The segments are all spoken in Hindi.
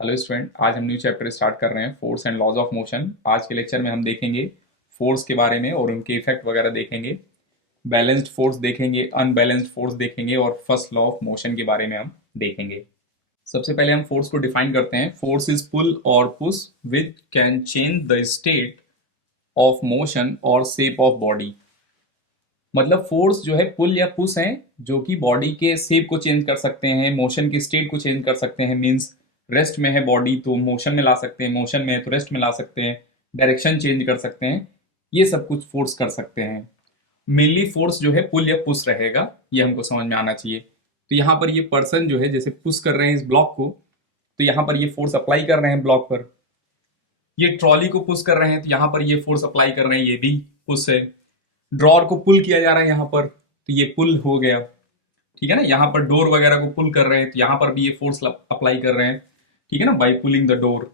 हेलो स्टूडेंट, आज हम न्यू चैप्टर स्टार्ट कर रहे हैं force and laws of motion. आज के लेक्चर में हम देखेंगे फोर्स के बारे में और उनके इफेक्ट वगैरह देखेंगे। बैलेंस्ड फोर्स देखेंगे, अनबैलेंस्ड फोर्स देखेंगे और फर्स्ट लॉ ऑफ मोशन के बारे में हम देखेंगे। सबसे पहले हम फोर्स को डिफाइन करते हैं। फोर्स इज पुल और push which can change the state of motion और शेप ऑफ बॉडी। मतलब फोर्स जो है पुल या पुश है जो कि बॉडी के शेप को चेंज कर सकते हैं, मोशन की स्टेट को चेंज कर सकते हैं। मीन्स रेस्ट में है बॉडी तो मोशन में ला सकते हैं, मोशन में है तो रेस्ट में ला सकते हैं, डायरेक्शन चेंज कर सकते हैं। ये सब कुछ फोर्स कर सकते हैं। मेनली फोर्स जो है पुल या पुश रहेगा, ये हमको समझ में आना चाहिए। तो यहाँ पर ये पर्सन जो है जैसे पुश कर रहे हैं इस ब्लॉक को, तो यहाँ पर ये फोर्स अप्लाई कर रहे हैं ब्लॉक पर। ये ट्रॉली को पुश कर रहे हैं तो यहाँ पर ये फोर्स अप्लाई कर रहे हैं, ये भी पुश है। ड्रॉर को पुल किया जा रहा है यहाँ पर, तो ये पुल हो गया। ठीक है ना, यहाँ पर डोर वगैरह को पुल कर रहे हैं तो यहाँ पर भी ये फोर्स अप्लाई कर रहे हैं। ठीक है ना, बाई पुलिंग द डोर।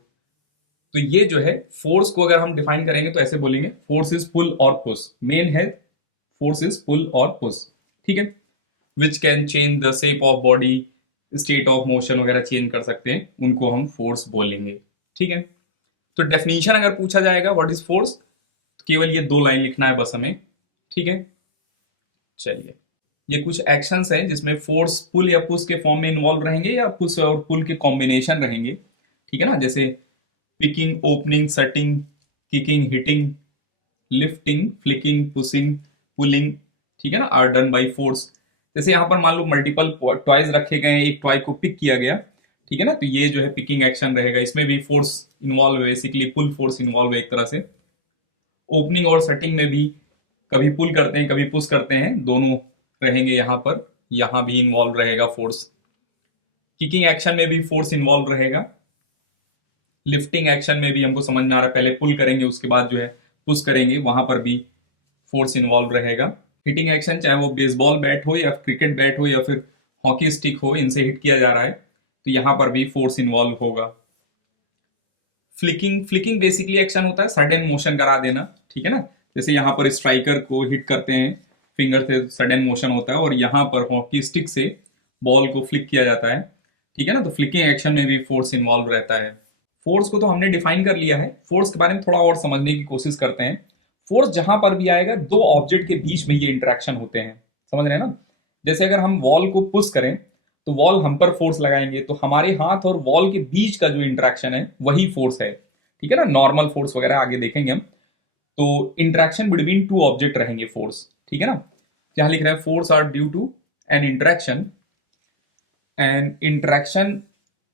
तो ये जो है फोर्स को अगर हम डिफाइन करेंगे तो ऐसे बोलेंगे, फोर्स इज पुल और पुश। मेन है फोर्स इज पुल और पुश। ठीक है, which can change the shape of body, state of motion वगैरह चेंज कर सकते हैं, उनको हम फोर्स बोलेंगे। ठीक है, तो डेफिनेशन अगर पूछा जाएगा व्हाट इज फोर्स, तो केवल ये 2 लाइन लिखना है बस हमें। ठीक है, चलिए, ये कुछ एक्शंस हैं जिसमें फोर्स पुल या पुश के फॉर्म में इन्वॉल्व रहेंगे या पुश और पुल के कॉम्बिनेशन रहेंगे। ठीक है ना, जैसे picking, opening, setting, kicking, hitting, lifting, flicking, pushing, pulling, ठीक है ना, आर डन बाई फोर्स। जैसे यहाँ पर मान लो मल्टीपल टॉयज रखे गए हैं, एक टॉय को पिक किया गया। ठीक है ना, तो ये जो है पिकिंग एक्शन रहेगा, इसमें भी फोर्स इन्वॉल्व है, बेसिकली पुल फोर्स इन्वॉल्व है एक तरह से। ओपनिंग और सेटिंग में भी कभी पुल करते हैं कभी पुश करते हैं, दोनों रहेंगे यहाँ पर। यहाँ भी इन्वॉल्व रहेगा फोर्स। किकिंग एक्शन में भी फोर्स इन्वॉल्व रहेगा। लिफ्टिंग एक्शन में भी हमको समझ में आ रहा है, पहले पुल करेंगे उसके बाद जो है पुश करेंगे, वहां पर भी फोर्स इन्वॉल्व रहेगा। हिटिंग एक्शन चाहे वो बेसबॉल बैट हो या क्रिकेट बैट हो या फिर हॉकी स्टिक हो, इनसे हिट किया जा रहा है तो यहां पर भी फोर्स इन्वॉल्व होगा। फ्लिकिंग, फ्लिकिंग बेसिकली एक्शन होता है सडन मोशन करा देना। ठीक है ना, जैसे यहाँ पर स्ट्राइकर को हिट करते हैं फिंगर से, सडन मोशन होता है, और यहाँ पर हॉकी स्टिक से बॉल को फ्लिक किया जाता है। ठीक है ना, तो फ्लिकिंग एक्शन में भी फोर्स इन्वॉल्व रहता है। फोर्स को तो हमने डिफाइन कर लिया है, फोर्स के बारे में थोड़ा और समझने की कोशिश करते हैं। फोर्स जहां पर भी आएगा, 2 ऑब्जेक्ट के बीच में ये इंटरेक्शन होते हैं, समझ रहे हैं ना। जैसे अगर हम वॉल को पुश करें तो वॉल हम पर फोर्स लगाएंगे, तो हमारे हाथ और वॉल के बीच का जो इंटरेक्शन है वही फोर्स है। ठीक है ना, नॉर्मल फोर्स वगैरह आगे देखेंगे हम। तो इंटरेक्शन बिटवीन 2 ऑब्जेक्ट रहेंगे फोर्स। ठीक है ना, यहां लिख रहे हैं force are due to an interaction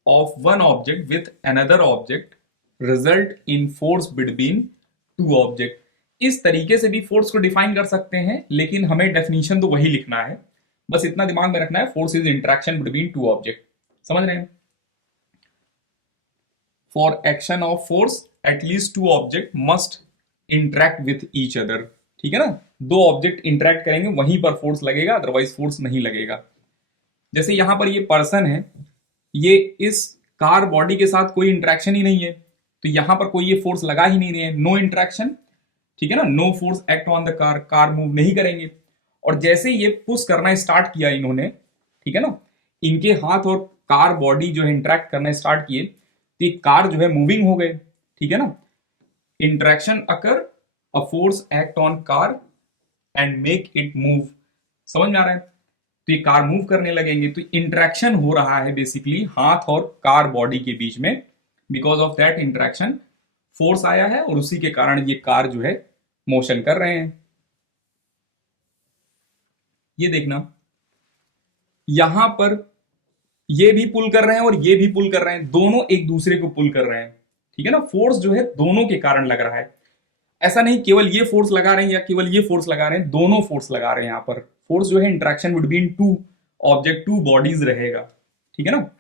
of one object with another object result in force between 2 object। इस तरीके से भी फोर्स को डिफाइन कर सकते हैं, लेकिन हमें डेफिनेशन तो वही लिखना है। बस इतना दिमाग में रखना है, force is interaction between 2 object. समझ रहे हैं। For action of force at least 2 object must interact with each other. ठीक है ना, 2 ऑब्जेक्ट इंटरेक्ट करेंगे वहीं पर फोर्स लगेगा, अदरवाइज फोर्स नहीं लगेगा। जैसे यहां पर ये पर्सन है, ये इस कार बॉडी के साथ कोई इंटरेक्शन ही नहीं है, तो यहां पर कोई ये फोर्स लगा ही नहीं रहे हैं, नो इंटरेक्शन। ठीक है ना, no force act on the car, car move नहीं करेंगे। और जैसे ये पुश करना स्टार्ट किया इन्होंने, ठीक है ना, इनके हाथ और कार बॉडी जो है इंटरेक्ट करना स्टार्ट किए, तो ये कार जो है मूविंग हो गए। ठीक है ना, interaction occur, a force act on car and make it move. समझ में आ रहा है, तो ये कार मूव करने लगेंगे, तो इंटरेक्शन हो रहा है बेसिकली हाथ और कार बॉडी के बीच में। Because of that interaction force आया है और उसी के कारण ये कार जो है मोशन कर रहे हैं। ये देखना, यहां पर ये भी पुल कर रहे हैं और ये भी पुल कर रहे हैं, दोनों एक दूसरे को पुल कर रहे हैं। ठीक है ना, फोर्स जो है दोनों के कारण लग रहा है। ऐसा नहीं केवल ये फोर्स लगा रहे हैं या केवल ये फोर्स लगा रहे हैं, दोनों फोर्स लगा रहे हैं। यहां पर फोर्स जो है इंटरेक्शन बिटवीन 2 ऑब्जेक्ट, 2 बॉडीज रहेगा। ठीक है ना,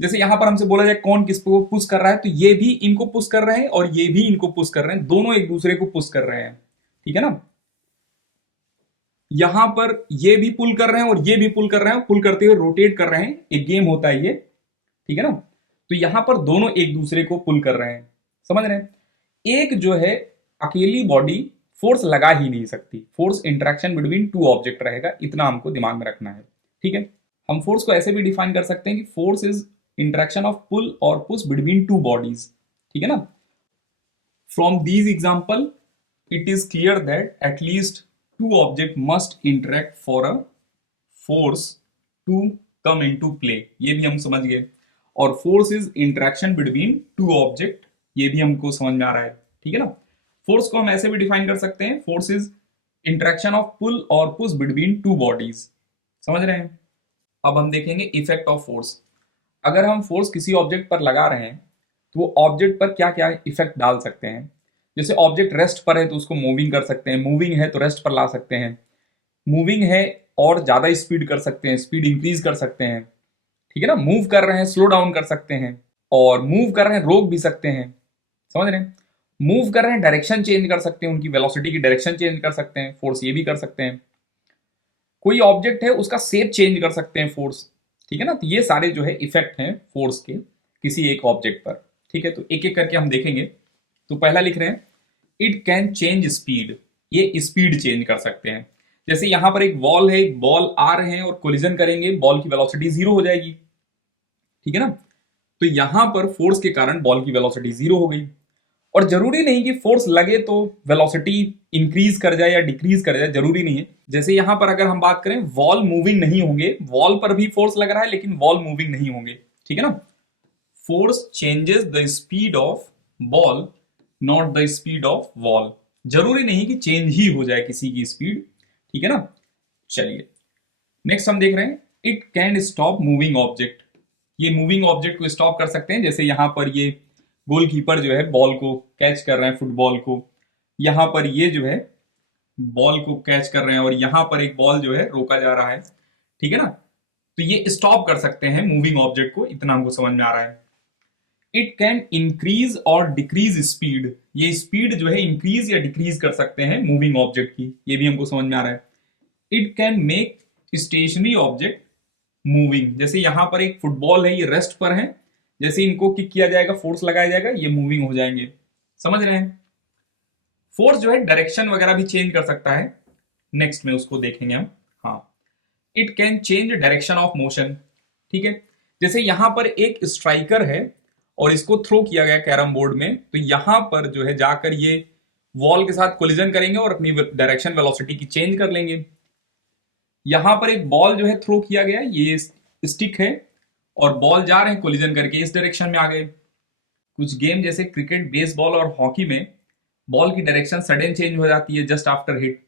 जैसे यहां पर हमसे बोला जाए कौन किसको पुश कर रहा है, तो ये भी इनको पुश कर रहे हैं और ये भी इनको पुश कर रहे हैं, दोनों एक दूसरे को पुश कर रहे हैं। ठीक है ना, यहां पर ये भी पुल कर रहे हैं और ये भी पुल कर रहे हैं, पुल करते हुए रोटेट कर रहे हैं, एक गेम होता है ये। ठीक है ना, तो यहां पर दोनों एक दूसरे को पुल कर रहे हैं। समझ रहे हैं, एक जो है अकेली बॉडी फोर्स लगा ही नहीं सकती, फोर्स इंटरेक्शन बिटवीन 2 ऑब्जेक्ट रहेगा, इतना हमको दिमाग में रखना है। ठीक है, हम फोर्स को ऐसे भी डिफाइन कर सकते हैं कि force is interaction of pull और पुश बिटवीन टू बॉडीज, ठीक है ना। From these example it is clear that at least two object must interact for a force to come into play, ये भी हम समझ गए। और force is interaction between two object, ये भी हमको समझ में आ रहा है, ठीक है ना। फोर्स को हम ऐसे भी डिफाइन कर सकते हैं, force is interaction of pull और पुश बिटवीन टू बॉडीज, समझ रहे हैं। अब हम देखेंगे इफेक्ट ऑफ फोर्स। अगर हम फोर्स किसी ऑब्जेक्ट पर लगा रहे हैं तो वो ऑब्जेक्ट पर क्या क्या इफेक्ट डाल सकते हैं। जैसे ऑब्जेक्ट रेस्ट पर है तो उसको मूविंग कर सकते हैं, मूविंग है तो रेस्ट पर ला सकते हैं, मूविंग है और ज्यादा स्पीड कर सकते हैं, स्पीड इंक्रीज कर सकते हैं, ठीक है ना। मूव कर रहे हैं स्लो डाउन कर सकते हैं, और मूव कर रहे हैं रोक भी सकते हैं, समझ रहे हैं। मूव कर रहे हैं डायरेक्शन चेंज कर सकते हैं, उनकी वेलोसिटी की डायरेक्शन चेंज कर सकते हैं, फोर्स ये भी कर सकते हैं। कोई ऑब्जेक्ट है उसका शेप चेंज कर सकते हैं फोर्स, ठीक है ना। तो ये सारे जो है इफेक्ट हैं फोर्स के किसी एक ऑब्जेक्ट पर, ठीक है। तो एक एक करके हम देखेंगे। तो पहला लिख रहे हैं इट कैन चेंज स्पीड, ये स्पीड चेंज कर सकते हैं। जैसे यहां पर एक बॉल है, एक बॉल आ रहे हैं और कोलिजन करेंगे, बॉल की वेलोसिटी जीरो हो जाएगी, ठीक है ना। तो यहां पर फोर्स के कारण बॉल की वेलोसिटी जीरो हो गई। और जरूरी नहीं कि फोर्स लगे तो वेलोसिटी इंक्रीज कर जाए या डिक्रीज कर जाए, जरूरी नहीं है। जैसे यहां पर अगर हम बात करें वॉल मूविंग नहीं होंगे, वॉल पर भी फोर्स लग रहा है लेकिन वॉल मूविंग नहीं होंगे, ठीक है ना। Force changes the speed of ball not the speed of wall, जरूरी नहीं कि चेंज ही हो जाए किसी की स्पीड, ठीक है ना। चलिए नेक्स्ट हम देख रहे हैं it can stop moving object, ये मूविंग ऑब्जेक्ट को स्टॉप कर सकते हैं। जैसे यहां पर ये गोलकीपर जो है बॉल को कैच कर रहे हैं, फुटबॉल को, यहां पर ये जो है बॉल को कैच कर रहे हैं और यहां पर एक बॉल जो है रोका जा रहा है, ठीक है ना। तो ये स्टॉप कर सकते हैं मूविंग ऑब्जेक्ट को, इतना हमको समझ में आ रहा है। इट कैन इंक्रीज और डिक्रीज स्पीड, ये स्पीड जो है इंक्रीज या डिक्रीज कर सकते हैं मूविंग ऑब्जेक्ट की, ये भी हमको समझ में आ रहा है। It can make stationary object moving, जैसे यहां पर एक फुटबॉल है, ये रेस्ट पर है, जैसे इनको किक किया जाएगा, फोर्स लगाया जाएगा, ये मूविंग हो जाएंगे, समझ रहे हैं। फोर्स जो है डायरेक्शन वगैरह भी चेंज कर सकता है, नेक्स्ट में उसको देखेंगे हम। हाँ, it can change direction of motion, ठीक है। जैसे यहां पर एक स्ट्राइकर है और इसको थ्रो किया गया कैरम बोर्ड में, तो यहां पर जो है जाकर ये वॉल के साथ कोलिजन करेंगे और अपनी डायरेक्शन वेलोसिटी की चेंज कर लेंगे। यहां पर एक बॉल जो है थ्रो किया गया, ये स्टिक है और बॉल जा रहे हैं कोलिजन करके इस डायरेक्शन में आ गए। कुछ गेम जैसे क्रिकेट, बेसबॉल और हॉकी में बॉल की डायरेक्शन सडन चेंज हो जाती है जस्ट आफ्टर हिट।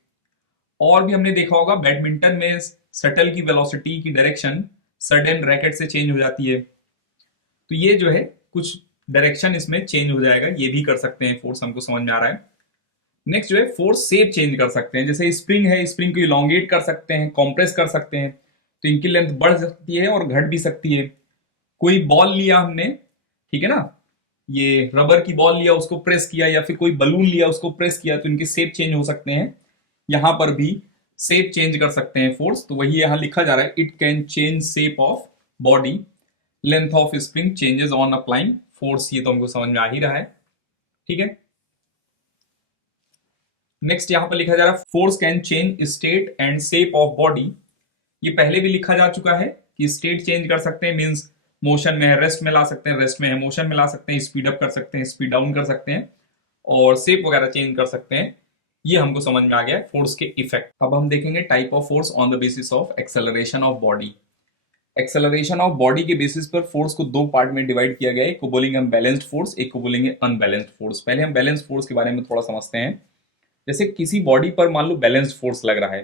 और भी हमने देखा होगा बैडमिंटन में शटल की वेलोसिटी की डायरेक्शन सडन रैकेट से चेंज हो जाती है। तो ये जो है कुछ डायरेक्शन इसमें चेंज हो जाएगा, ये भी कर सकते हैं फोर्स, हमको समझ में आ रहा है। नेक्स्ट जो है फोर्स शेप चेंज कर सकते हैं। जैसे स्प्रिंग है, स्प्रिंग को इलोंगेट कर सकते हैं, कॉम्प्रेस कर सकते हैं, तो इनकी लेंथ बढ़ सकती है और घट भी सकती है। कोई बॉल लिया हमने, ठीक है ना, ये रबर की बॉल लिया उसको प्रेस किया, या फिर कोई बलून लिया उसको प्रेस किया, तो इनके शेप चेंज हो सकते हैं। यहां पर भी शेप चेंज कर सकते हैं फोर्स, तो वही यहां लिखा जा रहा है it can change shape of body, length of spring changes on applying force, ये तो हमको समझ में आ ही रहा है, ठीक है। नेक्स्ट यहां पर लिखा जा रहा है force can change state and shape of body, ये पहले भी लिखा जा चुका है कि स्टेट चेंज कर सकते हैं, मीन्स मोशन में है रेस्ट में ला सकते हैं, रेस्ट में है मोशन में ला सकते हैं, स्पीड अप कर सकते हैं, स्पीड डाउन कर सकते हैं, और शेप वगैरह चेंज कर सकते हैं। ये हमको समझ में आ गया फोर्स के इफेक्ट। अब हम देखेंगे type of force on the basis of acceleration of body. Acceleration of body के बेसिस पर फोर्स को दो पार्ट में डिवाइड किया गया है, एक को बोलेंगे हम बैलेंस्ड फोर्स, एक को बोलेंगे अनबैलेंस्ड फोर्स। पहले हम बैलेंस्ड फोर्स के बारे में थोड़ा समझते हैं। जैसे किसी बॉडी पर मान लो बैलेंस्ड फोर्स लग रहा है,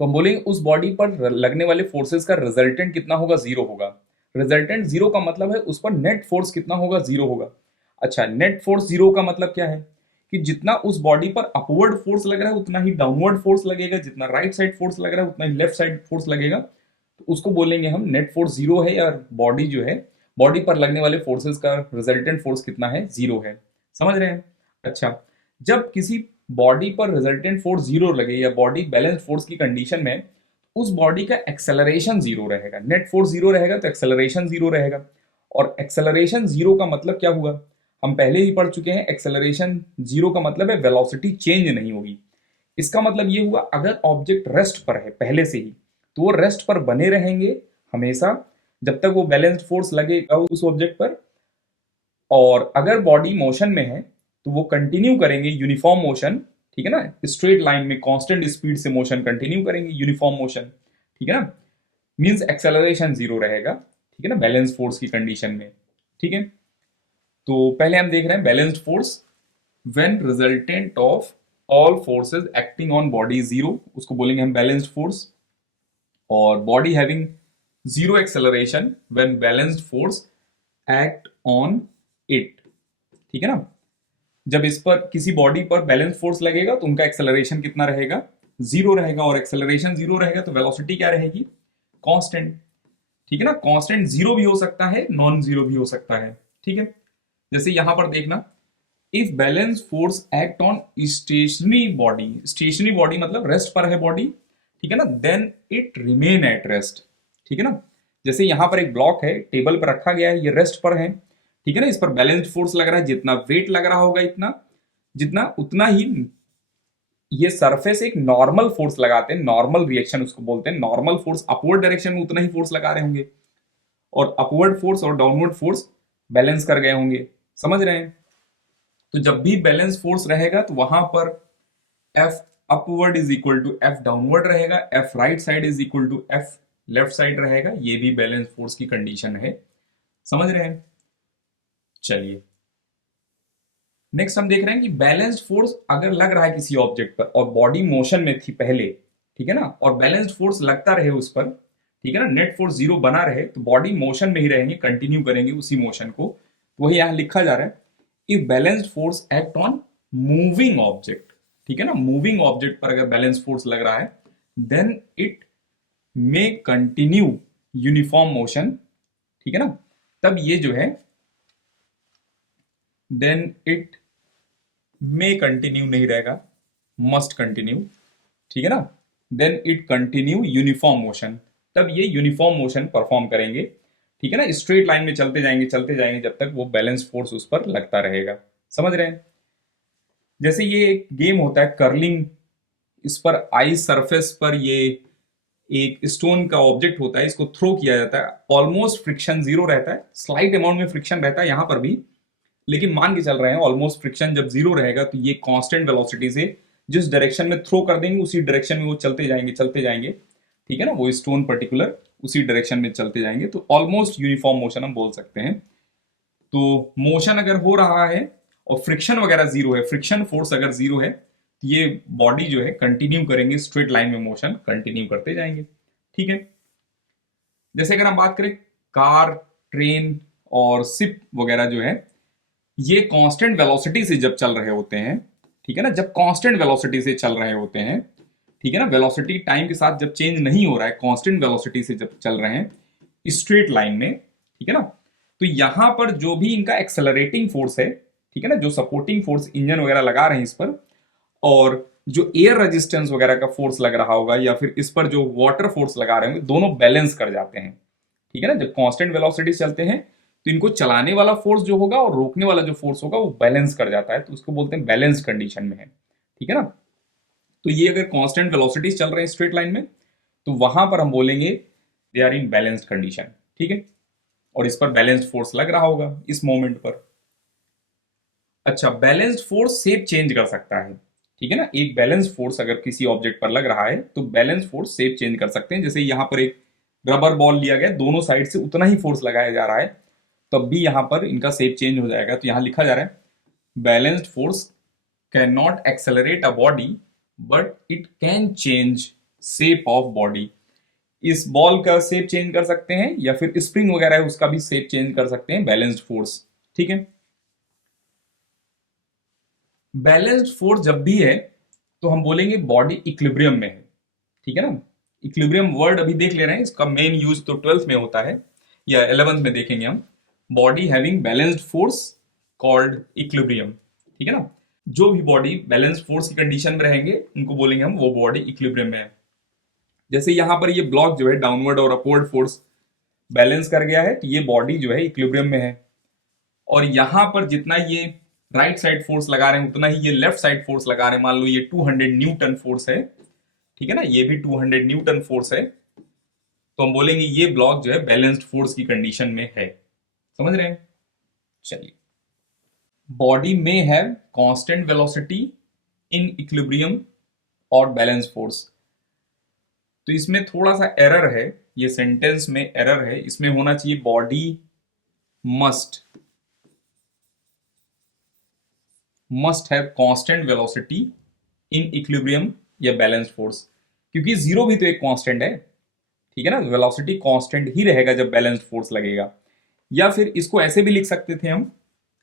तो हम बोलेंगे उस बॉडी पर लगने वाले फोर्सेस का रिजल्टेंट कितना होगा, जीरो होगा। रिजल्टेंट जीरो का मतलब है उस पर नेट फोर्स कितना होगा, जीरो होगा। अच्छा, नेट फोर्स जीरो का मतलब क्या है कि जितना उस बॉडी पर अपवर्ड फोर्स लग रहा है उतना ही डाउनवर्ड फोर्स लगेगा, जितना राइट साइड फोर्स लग रहा है उतना ही लेफ्ट साइड फोर्स लगेगा, तो उसको बोलेंगे हम नेट फोर्स जीरो है, या बॉडी जो है बॉडी पर लगने वाले फोर्सेस का रिजल्टेंट फोर्स कितना है, जीरो है, समझ रहे हैं। अच्छा, जब किसी बॉडी पर रिजल्टेंट फोर्स जीरो लगे या बॉडी बैलेंस फोर्स की कंडीशन में, उस बॉडी का एक्सेलरेशन जीरो रहेगा। नेट फोर्स जीरो रहेगा तो एक्सेलरेशन जीरो रहेगा, और एक्सेलरेशन जीरो का मतलब क्या हुआ, हम पहले ही पढ़ चुके हैं, एक्सेलरेशन जीरो का मतलब है वेलोसिटी चेंज नहीं होगी। इसका मतलब ये हुआ अगर ऑब्जेक्ट रेस्ट पर है पहले से ही, तो वो रेस्ट पर बने रहेंगे हमेशा, जब तक वो बैलेंस्ड फोर्स लगेगा उस ऑब्जेक्ट पर, और अगर बॉडी मोशन में है तो वो कंटिन्यू करेंगे यूनिफॉर्म मोशन, ठीक है ना, स्ट्रेट लाइन में कांस्टेंट स्पीड से मोशन कंटिन्यू करेंगे, यूनिफॉर्म मोशन, ठीक है ना, मींस एक्सेलरेशन जीरो रहेगा, ठीक है ना, बैलेंस फोर्स की कंडीशन में, ठीक है। तो पहले हम देख रहे हैं balanced force when resultant of all forces acting on body zero, उसको बोलेंगे हम बैलेंस्ड फोर्स। और body having zero acceleration when balanced force act on it, ठीक है ना। जब इस पर किसी बॉडी पर बैलेंस फोर्स लगेगा तो उनका एक्सेलरेशन कितना रहेगा, जीरो रहेगा, और एक्सेलरेशन जीरो रहेगा तो वेलोसिटी क्या रहेगी, कांस्टेंट, ठीक है ना। कांस्टेंट जीरो भी हो सकता है, नॉन जीरो भी हो सकता है, ठीक है। जैसे यहां पर देखना, if balance force act on stationary body, stationary body मतलब रेस्ट पर है बॉडी, ठीक है ना, then it remain at rest, ठीक है ना। जैसे यहां पर एक ब्लॉक है, टेबल पर रखा गया है, ये रेस्ट पर है, ठीक है ना, इस पर बैलेंस्ड फोर्स लग रहा है, जितना वेट लग रहा होगा इतना, जितना उतना ही ये सरफेस एक नॉर्मल फोर्स लगाते हैं, नॉर्मल रिएक्शन उसको बोलते हैं, नॉर्मल फोर्स अपवर्ड डायरेक्शन में उतना ही फोर्स लगा रहे होंगे, और अपवर्ड फोर्स और डाउनवर्ड फोर्स बैलेंस कर गए होंगे, समझ रहे हैं। तो जब भी बैलेंस फोर्स रहेगा तो वहां पर F upward is equal to F downward रहेगा, F right side is equal to F left side रहेगा, ये भी बैलेंस फोर्स की कंडीशन है, समझ रहे हैं। चलिए नेक्स्ट हम देख रहे हैं कि बैलेंस्ड फोर्स अगर लग रहा है किसी ऑब्जेक्ट पर और बॉडी मोशन में थी पहले, ठीक है ना, और बैलेंस्ड फोर्स लगता रहे उस पर, ठीक है ना, नेट फोर्स जीरो बना रहे, तो बॉडी मोशन में ही रहेंगे, कंटिन्यू करेंगे उसी मोशन को, तो वही यहां लिखा जा रहा है, if balanced force act on moving object, ठीक है ना, मूविंग ऑब्जेक्ट पर अगर बैलेंस फोर्स लग रहा है, then it may continue uniform motion, ठीक है ना, तब ये जो है, देन इट मे कंटिन्यू नहीं रहेगा, मस्ट कंटिन्यू, ठीक है ना, then it continue uniform motion, तब ये यूनिफॉर्म मोशन परफॉर्म करेंगे, ठीक है ना, स्ट्रेट लाइन में चलते जाएंगे जब तक वो बैलेंस फोर्स उस पर लगता रहेगा, समझ रहे हैं। जैसे ये एक गेम होता है कर्लिंग, इस पर आइस सरफेस पर ये एक स्टोन का ऑब्जेक्ट होता है, इसको थ्रो किया जाता है, ऑलमोस्ट फ्रिक्शन जीरो रहता है, स्लाइट अमाउंट में फ्रिक्शन रहता है यहां पर भी, लेकिन मान के चल रहे हैं ऑलमोस्ट फ्रिक्शन जब जीरो रहेगा तो ये कांस्टेंट वेलोसिटी से जिस डायरेक्शन में थ्रो कर देंगे उसी डायरेक्शन में वो चलते जाएंगे, ठीक है ना, वो स्टोन पर्टिकुलर उसी डायरेक्शन में चलते जाएंगे, तो ऑलमोस्ट यूनिफॉर्म मोशन हम बोल सकते हैं। तो मोशन अगर हो रहा है और फ्रिक्शन वगैरह जीरो है, फ्रिक्शन फोर्स अगर जीरो है, तो ये बॉडी जो है कंटिन्यू करेंगे, स्ट्रेट लाइन में मोशन कंटिन्यू करते जाएंगे, ठीक है। जैसे अगर हम बात करें कार, ट्रेन और शिप वगैरह जो है, ये कांस्टेंट वेलोसिटी से जब चल रहे होते हैं, ठीक है ना, जब कांस्टेंट वेलोसिटी से चल रहे होते हैं, ठीक है ना, वेलोसिटी टाइम के साथ जब चेंज नहीं हो रहा है, कांस्टेंट वेलोसिटी से जब चल रहे हैं स्ट्रेट लाइन में, ठीक है ना, तो यहां पर जो भी इनका एक्सेलरेटिंग फोर्स है, ठीक है ना, जो सपोर्टिंग फोर्स इंजन वगैरह लगा रहे हैं इस पर, और जो एयर रेजिस्टेंस वगैरह का फोर्स लग रहा होगा, या फिर इस पर जो वाटर फोर्स लगा रहे होंगे, दोनों बैलेंस कर जाते हैं, ठीक है ना। जब कांस्टेंट वेलोसिटी चलते हैं तो इनको चलाने वाला फोर्स जो होगा और रोकने वाला जो फोर्स होगा वो बैलेंस कर जाता है, तो उसको बोलते हैं बैलेंस कंडीशन में है, ठीक है ना। तो ये अगर कांस्टेंट वेलोसिटी चल रहे हैं स्ट्रेट लाइन में, तो वहां पर हम बोलेंगे they are in balanced condition, ठीक है, और इस पर बैलेंस्ड फोर्स लग रहा होगा इस मोमेंट पर। अच्छा, बैलेंस्ड फोर्स शेप चेंज कर सकता है, ठीक है ना, एक बैलेंस फोर्स अगर किसी ऑब्जेक्ट पर लग रहा है तो बैलेंस फोर्स शेप चेंज कर सकते हैं। जैसे यहां पर एक रबर बॉल लिया गया, दोनों साइड से उतना ही फोर्स लगाया जा रहा है, तब भी यहां पर इनका शेप चेंज हो जाएगा। तो यहां लिखा जा रहा है balanced force can not accelerate a body but it can change shape of body. इस बॉल का शेप चेंज कर सकते हैं, या फिर स्प्रिंग वगैरह है उसका भी शेप चेंज कर सकते हैं बैलेंस्ड फोर्स, ठीक है। बैलेंस्ड फोर्स जब भी है तो हम बोलेंगे बॉडी इक्विलिब्रियम में है, ठीक है ना। इक्विलिब्रियम वर्ड अभी देख ले रहे हैं, इसका मेन यूज तो 12th में होता है या 11th में देखेंगे हम, body having balanced force called equilibrium, ठीक है ना। जो भी बॉडी बैलेंस्ड फोर्स की कंडीशन में रहेंगे उनको बोलेंगे हम वो बॉडी इक्विलिब्रियम में है। जैसे यहां पर ये ब्लॉक जो है डाउनवर्ड और अपवर्ड फोर्स बैलेंस कर गया है, तो ये बॉडी जो है इक्विलिब्रियम में है। और यहां पर जितना ये राइट साइड फोर्स लगा रहे हैं उतना ही ये लेफ्ट साइड फोर्स लगा रहे हैं, मान लो ये 200 न्यूटन फोर्स है, ठीक है ना, ये भी 200 न्यूटन फोर्स है, तो हम बोलेंगे ये ब्लॉक जो है बैलेंस्ड फोर्स की कंडीशन में है। समझ रहे हैं? चलिए, बॉडी में have constant velocity in equilibrium और बैलेंस फोर्स। तो इसमें थोड़ा सा एरर है, ये सेंटेंस में एरर है, इसमें होना चाहिए body must must have constant velocity in equilibrium या बैलेंस फोर्स, क्योंकि जीरो भी तो एक कांस्टेंट है, ठीक है ना। वेलोसिटी कांस्टेंट ही रहेगा जब बैलेंस फोर्स लगेगा। या फिर इसको ऐसे भी लिख सकते थे हम,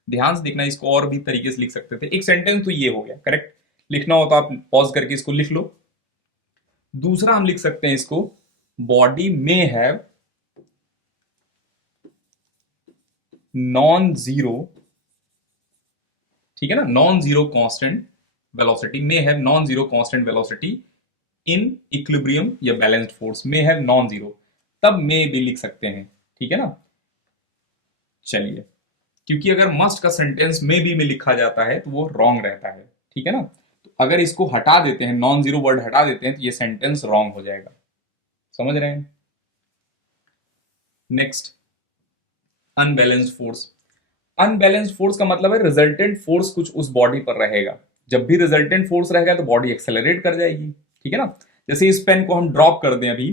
ध्यान से देखना, इसको और भी तरीके से लिख सकते थे। एक सेंटेंस तो ये हो गया करेक्ट, लिखना हो तो आप पॉज करके इसको लिख लो। दूसरा हम लिख सकते हैं इसको, बॉडी में हैव नॉन जीरो, ठीक है ना, नॉन जीरो कांस्टेंट वेलोसिटी, में have non zero constant velocity in equilibrium या बैलेंस्ड फोर्स, में हैव नॉन जीरो, तब में भी लिख सकते हैं, ठीक है ना। चलिए, क्योंकि अगर मस्ट का सेंटेंस में भी में लिखा जाता है तो वो रॉन्ग रहता है, ठीक है ना। तो अगर इसको हटा देते हैं, नॉन जीरो वर्ड हटा देते हैं, तो ये सेंटेंस रॉन्ग हो जाएगा। समझ रहे हैं? Next, unbalanced force. Unbalanced force का मतलब है रिजल्टेंट फोर्स कुछ उस बॉडी पर रहेगा। जब भी रिजल्टेंट फोर्स रहेगा तो बॉडी एक्सेलरेट कर जाएगी, ठीक है ना। जैसे इस पेन को हम ड्रॉप कर दें अभी,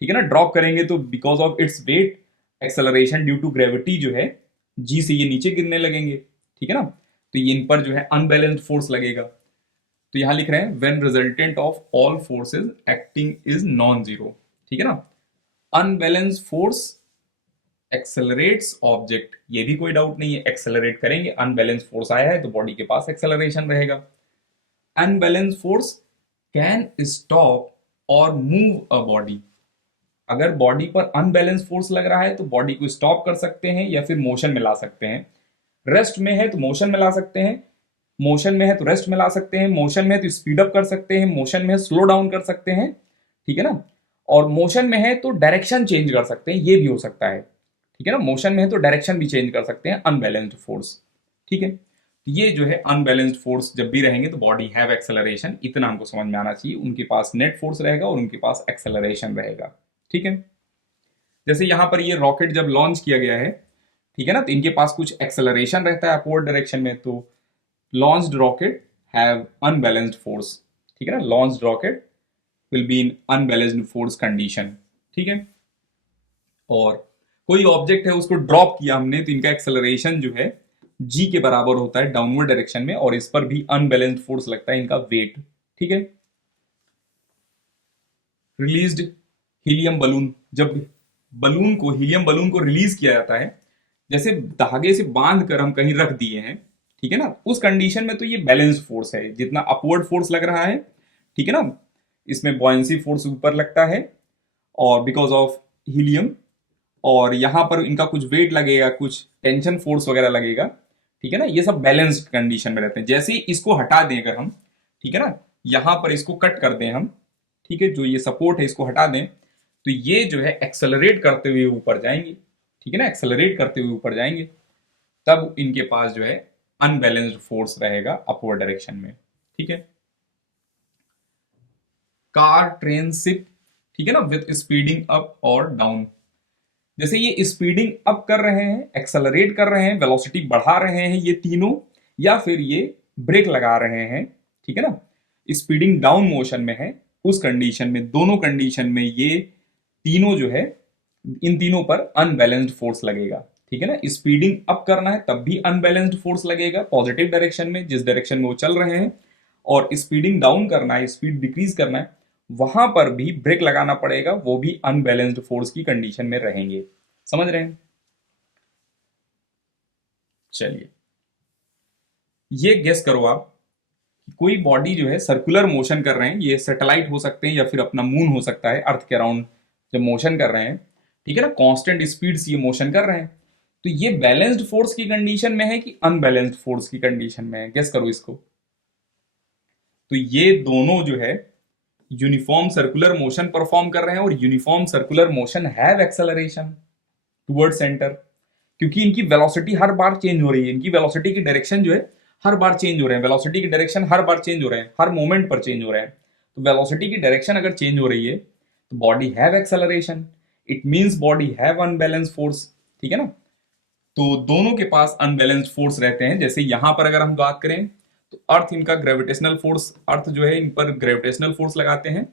ठीक है ना, ड्रॉप करेंगे तो because of its weight acceleration due to gravity जो है, जी से ये नीचे गिरने लगेंगे, ठीक है ना। तो ये इन पर जो है अनबैलेंस्ड फोर्स लगेगा। तो यहां लिख रहे हैं when resultant of all forces acting is non zero, ठीक है ना। अनबैलेंस्ड फोर्स एक्सेलरेट्स ऑब्जेक्ट, ये भी कोई डाउट नहीं है, एक्सेलरेट करेंगे, अनबैलेंस फोर्स आया है तो बॉडी के पास एक्सेलरेशन रहेगा। अनबैलेंस फोर्स कैन स्टॉप और मूव अ बॉडी। अगर बॉडी पर अनबैलेंस फोर्स लग रहा है तो बॉडी को स्टॉप कर सकते हैं या फिर मोशन में ला सकते हैं। रेस्ट में है तो मोशन में ला सकते हैं, मोशन में है तो रेस्ट में ला सकते हैं, मोशन में है तो स्पीड अप कर सकते हैं, मोशन में है स्लो डाउन कर सकते हैं, ठीक है ना। और मोशन में है तो डायरेक्शन चेंज कर सकते हैं, ये भी हो सकता है, ठीक है ना। मोशन में है तो डायरेक्शन भी चेंज कर सकते हैं अनबैलेंस्ड फोर्स, ठीक है। ये जो है अनबैलेंस्ड फोर्स जब भी रहेंगे तो बॉडी हैव एक्सेलरेशन, इतना हमको समझ में आना चाहिए। उनके पास नेट फोर्स रहेगा और उनके पास एक्सेलरेशन रहेगा, ठीक है। जैसे यहां पर ये रॉकेट जब लॉन्च किया गया है, ठीक है ना, तो इनके पास कुछ एक्सेलरेशन रहता है अपवर्ड डायरेक्शन में, तो launched rocket have unbalanced force, ठीक है ना। Launched rocket will be in unbalanced force condition, ठीक है। और कोई ऑब्जेक्ट है उसको ड्रॉप किया हमने तो इनका एक्सेलरेशन जो है जी के बराबर होता है डाउनवर्ड डायरेक्शन में, और इस पर भी अनबैलेंस्ड फोर्स लगता है, इनका वेट, ठीक है। रिलीज्ड हीलियम बलून, जब बलून को, हीलियम बलून को रिलीज किया जाता है, जैसे धागे से बांध कर हम कहीं रख दिए हैं, ठीक है ना, उस कंडीशन में तो ये बैलेंस फोर्स है, जितना अपवर्ड फोर्स लग रहा है, ठीक है ना, इसमें बॉयंसी फोर्स ऊपर लगता है और बिकॉज ऑफ हीलियम, और यहां पर इनका कुछ वेट लगेगा, कुछ टेंशन फोर्स वगैरह लगेगा, ठीक है ना। ये सब बैलेंस्ड कंडीशन में रहते हैं। जैसे ही इसको हटा दें अगर हम, ठीक है ना, यहां पर इसको कट कर दें हम, ठीक है, जो ये सपोर्ट है इसको हटा दें, तो ये जो है एक्सेलरेट करते हुए ऊपर जाएंगे, ठीक है ना, एक्सेलरेट करते हुए ऊपर जाएंगे, तब इनके पास जो है अनबैलेंस्ड फोर्स रहेगा अपवर्ड डायरेक्शन में, ठीक है। कार, ट्रेन, शिप, ठीक है ना, विथ स्पीडिंग अप और डाउन, जैसे ये स्पीडिंग अप कर रहे हैं, एक्सेलरेट कर रहे हैं, वेलोसिटी बढ़ा रहे हैं ये तीनों, या फिर ये ब्रेक लगा रहे हैं, ठीक है ना, स्पीडिंग डाउन मोशन में है, उस कंडीशन में, दोनों कंडीशन में ये तीनों जो है, इन तीनों पर अनबैलेंस्ड फोर्स लगेगा, ठीक है ना। स्पीडिंग अप करना है तब भी अनबैलेंस्ड फोर्स लगेगा पॉजिटिव डायरेक्शन में, जिस डायरेक्शन में वो चल रहे हैं, और स्पीडिंग डाउन करना है, स्पीड डिक्रीज करना है, वहां पर भी ब्रेक लगाना पड़ेगा, वो भी अनबैलेंस्ड फोर्स की कंडीशन में रहेंगे। समझ रहे हैं? चलिए, ये गेस करो आप, कोई बॉडी जो है सर्कुलर मोशन कर रहे हैं, ये सैटेलाइट हो सकते हैं या फिर अपना मून हो सकता है, अर्थ के अराउंड जब मोशन कर रहे हैं, ठीक है ना, कांस्टेंट स्पीड से ये मोशन कर रहे हैं, तो ये बैलेंस्ड फोर्स की कंडीशन में है कि अनबैलेंस्ड फोर्स की कंडीशन में है? गेस करो इसको। तो ये दोनों जो है यूनिफॉर्म सर्कुलर मोशन परफॉर्म कर रहे हैं, और uniform circular motion have acceleration toward centre, क्योंकि इनकी वेलोसिटी हर बार चेंज हो रही है, इनकी वेलोसिटी की डायरेक्शन जो है हर बार चेंज हो रहे हैं, वेलोसिटी की डायरेक्शन हर बार चेंज हो रहे हैं, हर मोमेंट पर चेंज हो रहे हैं। तो वेलोसिटी की डायरेक्शन अगर चेंज हो रही है तो body have acceleration, it means body have unbalance force, ठीक है ना। तो दोनों के पास अनबैलेंस्ड फोर्स रहते हैं। जैसे यहां पर अगर हम बात करें तो अर्थ इनका ग्रेविटेशनल फोर्स, अर्थ जो है इन पर ग्रेविटेशनल फोर्स लगाते हैं,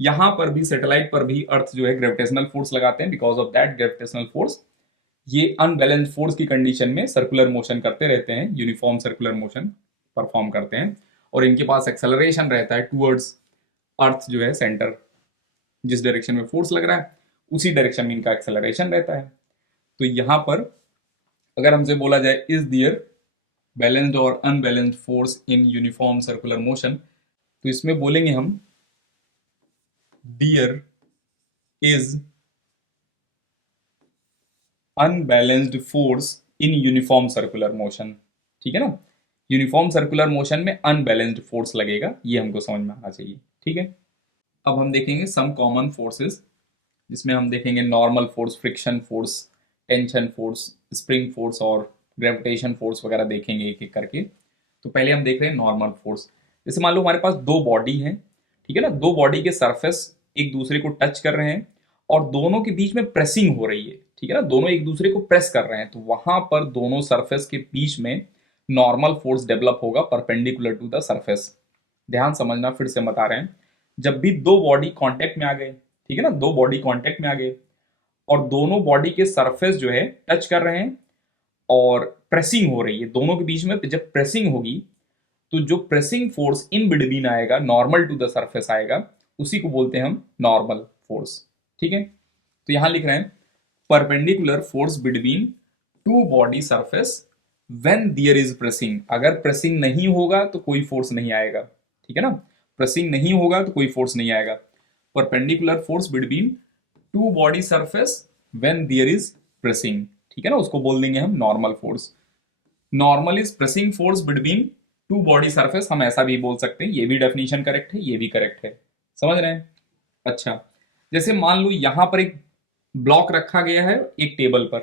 यहां पर भी सैटेलाइट पर भी अर्थ जो है ग्रेविटेशनल फोर्स लगाते हैं। Because of that gravitational force ये अनबैलेंस्ड फोर्स की कंडीशन में सर्कुलर मोशन करते रहते हैं, यूनिफॉर्म सर्कुलर मोशन परफॉर्म करते हैं, और इनके पास एक्सेलरेशन रहता है टूवर्ड्स अर्थ जो है सेंटर, जिस डायरेक्शन में फोर्स लग रहा है उसी डायरेक्शन में इनका एक्सेलरेशन रहता है। तो यहां पर अगर हमसे बोला जाए इज देयर बैलेंस्ड और unbalanced force in uniform circular motion, तो इसमें बोलेंगे हम there is unbalanced force in uniform circular motion, ठीक है ना। यूनिफॉर्म सर्कुलर मोशन में अनबैलेंस्ड फोर्स लगेगा, ये हमको समझ में आना चाहिए, ठीक है। अब हम देखेंगे सम कॉमन फोर्सेस, जिसमें हम देखेंगे normal force, friction force, tension force, spring force और ग्रेविटेशन फोर्स वगैरह देखेंगे एक एक करके। तो पहले हम देख रहे हैं नॉर्मल फोर्स। जैसे मान लो हमारे पास दो बॉडी हैं, ठीक है ना, दो बॉडी के सरफेस एक दूसरे को टच कर रहे हैं और दोनों के बीच में प्रेसिंग हो रही है, ठीक है ना, दोनों एक दूसरे को प्रेस कर रहे हैं, तो वहां पर दोनों सरफेस के बीच में नॉर्मल फोर्स डेवलप होगा परपेंडिकुलर टू द सरफेस। ध्यान समझना, फिर से बता रहे हैं, जब भी दो बॉडी कांटेक्ट में आ गए, ठीक है ना, दो बॉडी कांटेक्ट में आ गए और दोनों बॉडी के सरफेस जो है टच कर रहे हैं और प्रेसिंग हो रही है दोनों के बीच में, जब प्रेसिंग होगी तो जो प्रेसिंग फोर्स इन बिटवीन आएगा, नॉर्मल टू द सरफेस आएगा, उसी को बोलते हैं हम नॉर्मल फोर्स, ठीक है। तो यहां लिख रहे हैं perpendicular force between two body surface when there is pressing. अगर प्रेसिंग नहीं होगा तो कोई फोर्स नहीं आएगा, ठीक है ना, प्रेसिंग नहीं होगा तो कोई फोर्स नहीं आएगा। Perpendicular force between two body surface when there is pressing, ठीक है ना, उसको बोल देंगे हम normal force. Normal is pressing force between two body surface, हम ऐसा भी बोल सकते हैं, ये भी डेफिनेशन करेक्ट है, ये भी करेक्ट है, समझ रहे हैं। अच्छा, जैसे मान लो यहां पर एक ब्लॉक रखा गया है एक टेबल पर,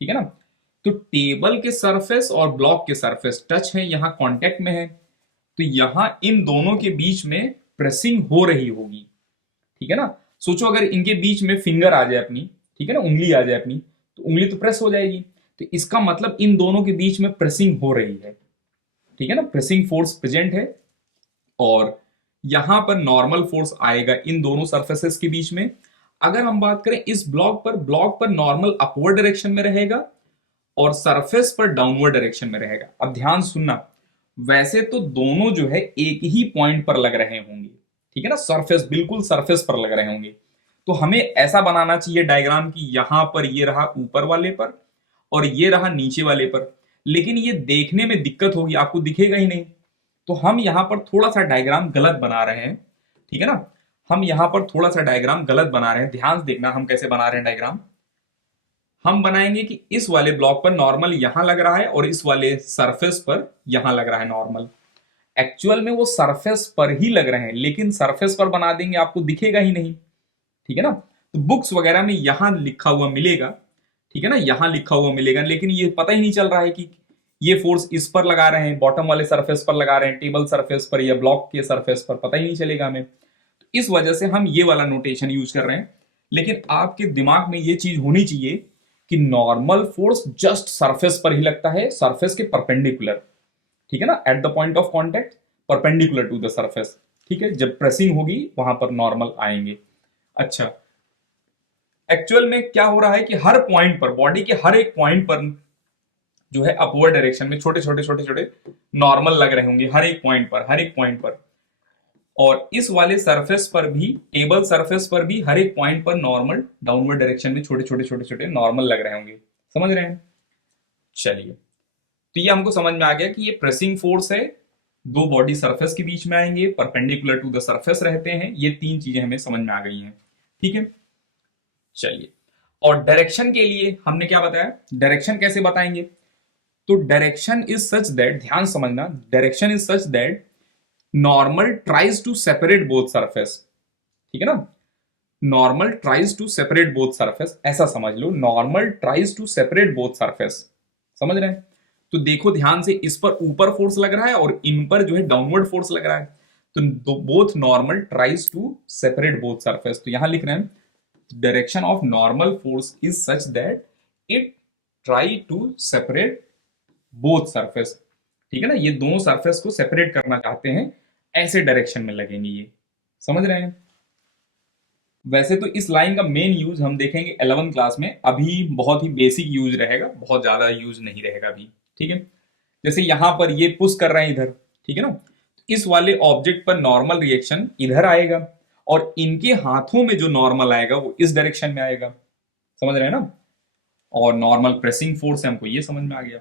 ठीक है ना, तो टेबल के सरफेस और ब्लॉक के सरफेस टच है, यहां कांटेक्ट में है, तो यहां इन दोनों के बीच में प्रेसिंग हो रही होगी, ठीक है ना। सोचो अगर इनके बीच में फिंगर आ जाए अपनी, ठीक है ना, उंगली आ जाए अपनी, तो उंगली तो प्रेस हो जाएगी, तो इसका मतलब इन दोनों के बीच में प्रेसिंग हो रही है, ठीक है ना, प्रेसिंग फोर्स प्रेजेंट है। और यहां पर नॉर्मल फोर्स आएगा इन दोनों सरफेसेस के बीच में। अगर हम बात करें इस ब्लॉक पर नॉर्मल अपवर्ड डायरेक्शन में रहेगा और सरफेस पर डाउनवर्ड डायरेक्शन में रहेगा। अब ध्यान सुनना, वैसे तो दोनों जो है एक ही पॉइंट पर लग रहे होंगे, ठीक है ना, सरफेस बिल्कुल सरफेस पर लग रहे होंगे, तो हमें ऐसा बनाना चाहिए डायग्राम की यहां पर ये रहा ऊपर वाले पर और ये रहा नीचे वाले पर, लेकिन ये देखने में दिक्कत होगी, आपको दिखेगा ही नहीं। तो हम यहां पर थोड़ा सा डायग्राम गलत बना रहे हैं, ठीक है ना, हम यहां पर थोड़ा सा डायग्राम गलत बना रहे हैं। ध्यान से देखना हम कैसे बना रहे हैं डायग्राम। हम बनाएंगे कि इस वाले ब्लॉक पर नॉर्मल यहां लग रहा है और इस वाले सरफेस पर यहां लग रहा है नॉर्मल। एक्चुअल में वो सरफेस पर ही लग रहे हैं, लेकिन सरफेस पर बना देंगे आपको दिखेगा ही नहीं, ठीक है ना। तो बुक्स वगैरह में यहां लिखा हुआ मिलेगा, ठीक है ना, यहां लिखा हुआ मिलेगा, लेकिन ये पता ही नहीं चल रहा है कि ये फोर्स इस पर लगा रहे हैं, बॉटम वाले सरफेस पर लगा रहे हैं, टेबल सरफेस पर या ब्लॉक के सरफेस पर, पता ही नहीं चलेगा हमें। तो इस वजह से हम ये वाला नोटेशन यूज कर रहे हैं। लेकिन आपके दिमाग में ये चीज होनी चाहिए कि नॉर्मल फोर्स जस्ट सरफेस पर ही लगता है, सरफेस के परपेंडिकुलर, ठीक है ना, at the point of contact perpendicular to the surface, ठीक है। जब प्रेसिंग होगी वहां पर नॉर्मल आएंगे। अच्छा, एक्चुअल में क्या हो रहा है कि हर पॉइंट पर, बॉडी के हर एक पॉइंट पर जो है अपवर्ड डायरेक्शन में छोटे छोटे छोटे छोटे नॉर्मल लग रहे होंगे, हर एक पॉइंट पर, हर एक पॉइंट पर। और इस वाले सरफेस पर भी, टेबल सरफेस पर भी हर एक पॉइंट पर नॉर्मल डाउनवर्ड डायरेक्शन में छोटे छोटे छोटे छोटे नॉर्मल लग रहे होंगे, समझ रहे हैं। चलिए, तो ये हमको समझ में आ गया कि ये प्रेसिंग फोर्स है, दो बॉडी सरफेस के बीच में आएंगे, परपेंडिकुलर टू द सरफेस रहते हैं, ये तीन चीजें हमें समझ में आ गई हैं, ठीक है। चलिए, और डायरेक्शन के लिए हमने क्या बताया, डायरेक्शन कैसे बताएंगे। तो डायरेक्शन इज सच दैट, ध्यान समझना, direction is such that normal tries to separate both surface, ठीक है ना, normal tries to separate both surface, ऐसा समझ लो, normal tries to separate both surface, समझ रहे हैं। तो देखो ध्यान से, इस पर ऊपर फोर्स लग रहा है और इन पर जो है डाउनवर्ड फोर्स लग रहा है, तो both normal tries to separate both surface. तो यहां लिख रहे हैं direction of normal force is such that it try to separate both surface. ठीक है ना, ये दोनों सरफेस को सेपरेट करना चाहते हैं, ऐसे डायरेक्शन में लगेंगे ये। समझ रहे हैं? वैसे तो इस लाइन का मेन यूज हम देखेंगे 11th क्लास में, अभी बहुत ही बेसिक यूज रहेगा, बहुत ज्यादा यूज नहीं रहेगा अभी। ठीक है, जैसे यहां पर ये पुश कर रहे हैं इधर, ठीक है ना, तो इस वाले ऑब्जेक्ट पर नॉर्मल रिएक्शन इधर आएगा और इनके हाथों में जो नॉर्मल आएगा वो इस डायरेक्शन में आएगा। समझ रहे हैं ना? और नॉर्मल प्रेसिंग फोर्स है, हमको ये समझ में आ गया।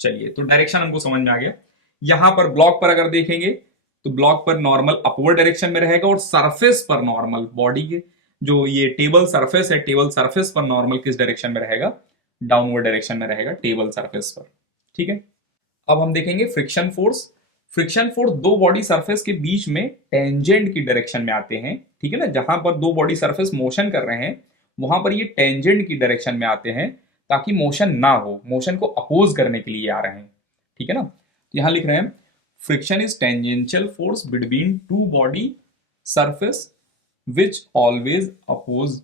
चलिए, तो डायरेक्शन हमको समझ में आ गया। यहां पर ब्लॉक पर अगर देखेंगे तो ब्लॉक पर नॉर्मल अपवर्ड डायरेक्शन में रहेगा और सरफेस पर नॉर्मल, बॉडी के जो ये टेबल सरफेस है, टेबल सरफेस पर नॉर्मल किस डायरेक्शन में रहेगा? डाउनवर्ड डायरेक्शन में रहेगा टेबल सरफेस पर। ठीक है, अब हम देखेंगे फ्रिक्शन फोर्स। फ्रिक्शन फोर्स दो बॉडी सरफेस के बीच में टेंजेंट की डायरेक्शन में आते हैं। ठीक है ना, जहां पर दो बॉडी सरफेस मोशन कर रहे हैं वहां पर ये टेंजेंट की डायरेक्शन में आते हैं ताकि मोशन ना हो, मोशन को अपोज करने के लिए आ रहे हैं। ठीक है ना, तो यहां लिख रहे हैं friction is tangential force between two body surface which always oppose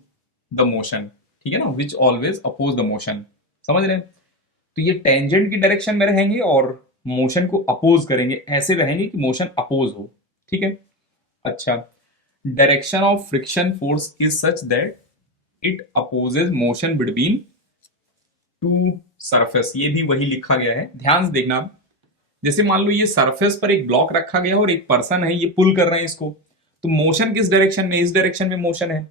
the motion. ठीक है ना, which always oppose the motion. समझ रहे हैं? तो ये टेंजेंट की डायरेक्शन में रहेंगे और मोशन को अपोज करेंगे, ऐसे रहेंगे कि मोशन अपोज हो। ठीक है, अच्छा, direction of friction force is such that it opposes motion between two surface. ये भी वही लिखा गया है, ध्यान से देखना। जैसे मान लो ये सरफेस पर एक ब्लॉक रखा गया और एक पर्सन है, ये पुल कर रहे हैं इसको, तो मोशन किस डायरेक्शन में? इस डायरेक्शन में मोशन है।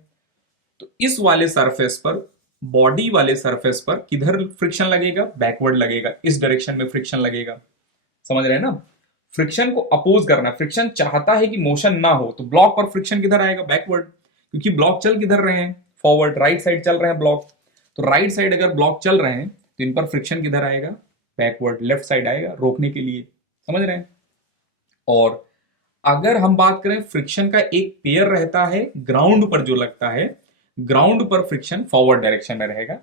तो इस वाले सरफेस पर, बॉडी वाले सरफेस पर किधर फ्रिक्शन लगेगा? बैकवर्ड लगेगा, इस डायरेक्शन में फ्रिक्शन लगेगा। समझ रहे हैं ना? फ्रिक्शन को अपोज करना, फ्रिक्शन चाहता है कि मोशन ना हो, तो ब्लॉक पर फ्रिक्शन किधर आएगा? बैकवर्ड, क्योंकि ब्लॉक चल किधर रहे हैं? फॉरवर्ड, राइट साइड चल रहे हैं ब्लॉक। तो राइट साइड अगर ब्लॉक चल रहे हैं तो इन पर फ्रिक्शन किधर आएगा? बैकवर्ड, लेफ्ट साइड आएगा, रोकने के लिए। समझ रहे हैं? और अगर हम बात करें फ्रिक्शन का एक पेयर रहता है ग्राउंड पर जो लगता है, ग्राउंड पर फ्रिक्शन फॉरवर्ड डायरेक्शन में रहेगा।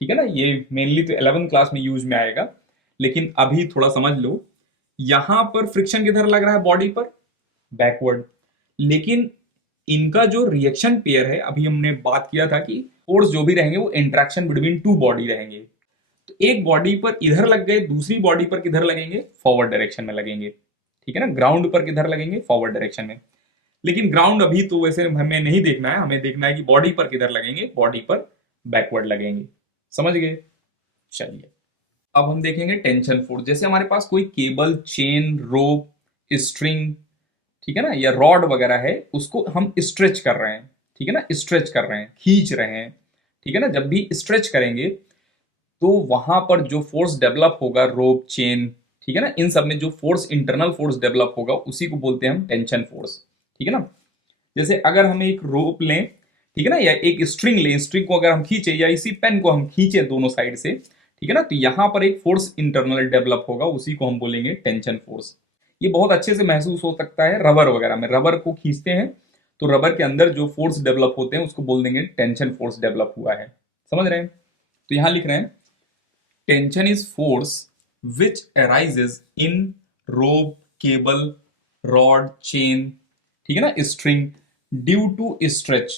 ठीक है ना, ये मेनली तो 11th क्लास में यूज में आएगा, लेकिन अभी थोड़ा समझ लो। यहां पर फ्रिक्शन किधर लग रहा है? बॉडी पर, बैकवर्ड। लेकिन इनका जो रिएक्शन पेयर है, अभी हमने बात किया था कि फोर्स जो भी रहेंगे वो इंट्रैक्शन बिटवीन टू बॉडी रहेंगे। तो एक बॉडी पर इधर लग गए, दूसरी बॉडी पर किधर लगेंगे? फॉरवर्ड डायरेक्शन में लगेंगे। ठीक है ना, ग्राउंड पर किधर लगेंगे? फॉरवर्ड डायरेक्शन में। लेकिन ग्राउंड अभी तो वैसे हमें नहीं देखना है, हमें देखना है कि बॉडी पर किधर लगेंगे, बॉडी पर बैकवर्ड लगेंगे। समझ गए? चलिए, अब हम देखेंगे टेंशन फोर्स। जैसे हमारे पास कोई केबल, चेन, रोप, स्ट्रिंग, ठीक है ना, या रॉड वगैरह है, उसको हम स्ट्रेच कर रहे हैं। ठीक है ना, स्ट्रेच कर रहे हैं, खींच रहे हैं। ठीक है ना, जब भी स्ट्रेच करेंगे तो वहां पर जो फोर्स डेवलप होगा, रोप, चेन, ठीक है ना, इन सब में जो फोर्स, इंटरनल फोर्स डेवलप होगा, उसी को बोलते हैं हम टेंशन फोर्स। ठीक है ना, जैसे अगर हम एक रोप लें, ठीक है ना, या एक स्ट्रिंग लें, स्ट्रिंग को अगर हम खींचे या इसी पेन को हम खींचे दोनों साइड से, ठीक है ना, तो यहां पर एक फोर्स इंटरनल डेवलप होगा, उसी को हम बोलेंगे टेंशन फोर्स। ये बहुत अच्छे से महसूस हो सकता है रबर वगैरह में, रबर को खींचते हैं तो रबर के अंदर जो फोर्स डेवलप होते हैं उसको बोल देंगे टेंशन फोर्स डेवलप हुआ है। समझ रहे हैं? तो यहां लिख रहे हैं tension is force which arises in rope, cable, rod, chain, ठीक है ना, स्ट्रिंग, ड्यू टू स्ट्रेच।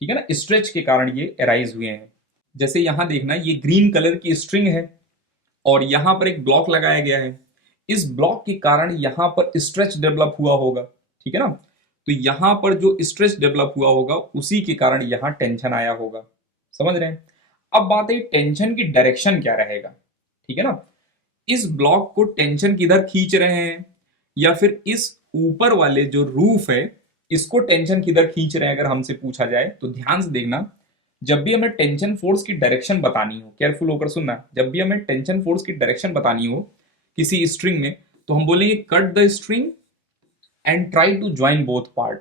ठीक है ना, स्ट्रेच के कारण ये अराइज हुए हैं। जैसे यहां देखना, ये ग्रीन कलर की स्ट्रिंग है और यहां पर एक ब्लॉक लगाया गया है। इस ब्लॉक के कारण यहां पर स्ट्रेच डेवलप हुआ होगा। ठीक है ना, तो यहां पर जो स्ट्रेच डेवलप हुआ होगा उसी के कारण यहां टेंशन आया होगा। समझ रहे हैं? अब बात है टेंशन की डायरेक्शन क्या रहेगा। ठीक है ना, इस ब्लॉक को टेंशन किधर खींच रहे हैं, या फिर इस ऊपर वाले जो रूफ है इसको टेंशन किधर खींच रहे हैं, अगर हमसे पूछा जाए तो ध्यान से देखना। जब भी हमें टेंशन फोर्स की डायरेक्शन बतानी हो, केयरफुल होकर सुनना, जब भी हमें टेंशन फोर्स की डायरेक्शन बतानी हो किसी स्ट्रिंग में, तो हम बोलेंगे cut the string and try to join both part.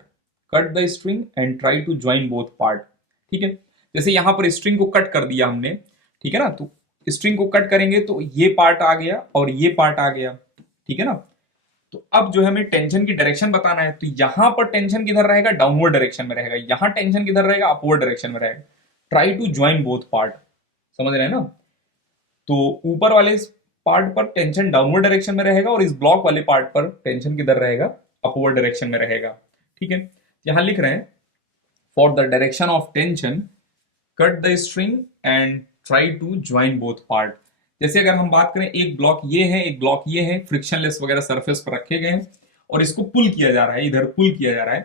Cut the string and try to join both part. ठीक है, जैसे यहां पर स्ट्रिंग को कट कर दिया हमने, ठीक है ना, तो स्ट्रिंग को कट करेंगे तो ये पार्ट आ गया और ये पार्ट आ गया। ठीक है ना, तो अब जो है हमें टेंशन की डायरेक्शन बताना है, तो यहां पर टेंशन किधर रहेगा? डाउनवर्ड डायरेक्शन में रहेगा। यहां टेंशन किधर रहेगा? अपवर्ड डायरेक्शन में रहेगा। Try to join both part. समझ रहे हैं ना? तो ऊपर वाले पार्ट पर टेंशन डाउनवर्ड डायरेक्शन में रहेगा और इस ब्लॉक वाले पार्ट पर टेंशन किधर रहेगा? अपवर्ड डायरेक्शन में रहेगा। ठीक है, यहां लिख रहे हैं for the direction of tension cut the string and try to join both part. जैसे अगर हम बात करें, एक ब्लॉक ये है, एक ब्लॉक ये है, फ्रिक्शनलेस वगैरह सरफेस पर रखे गए हैं और इसको पुल किया जा रहा है, इधर पुल किया जा रहा है,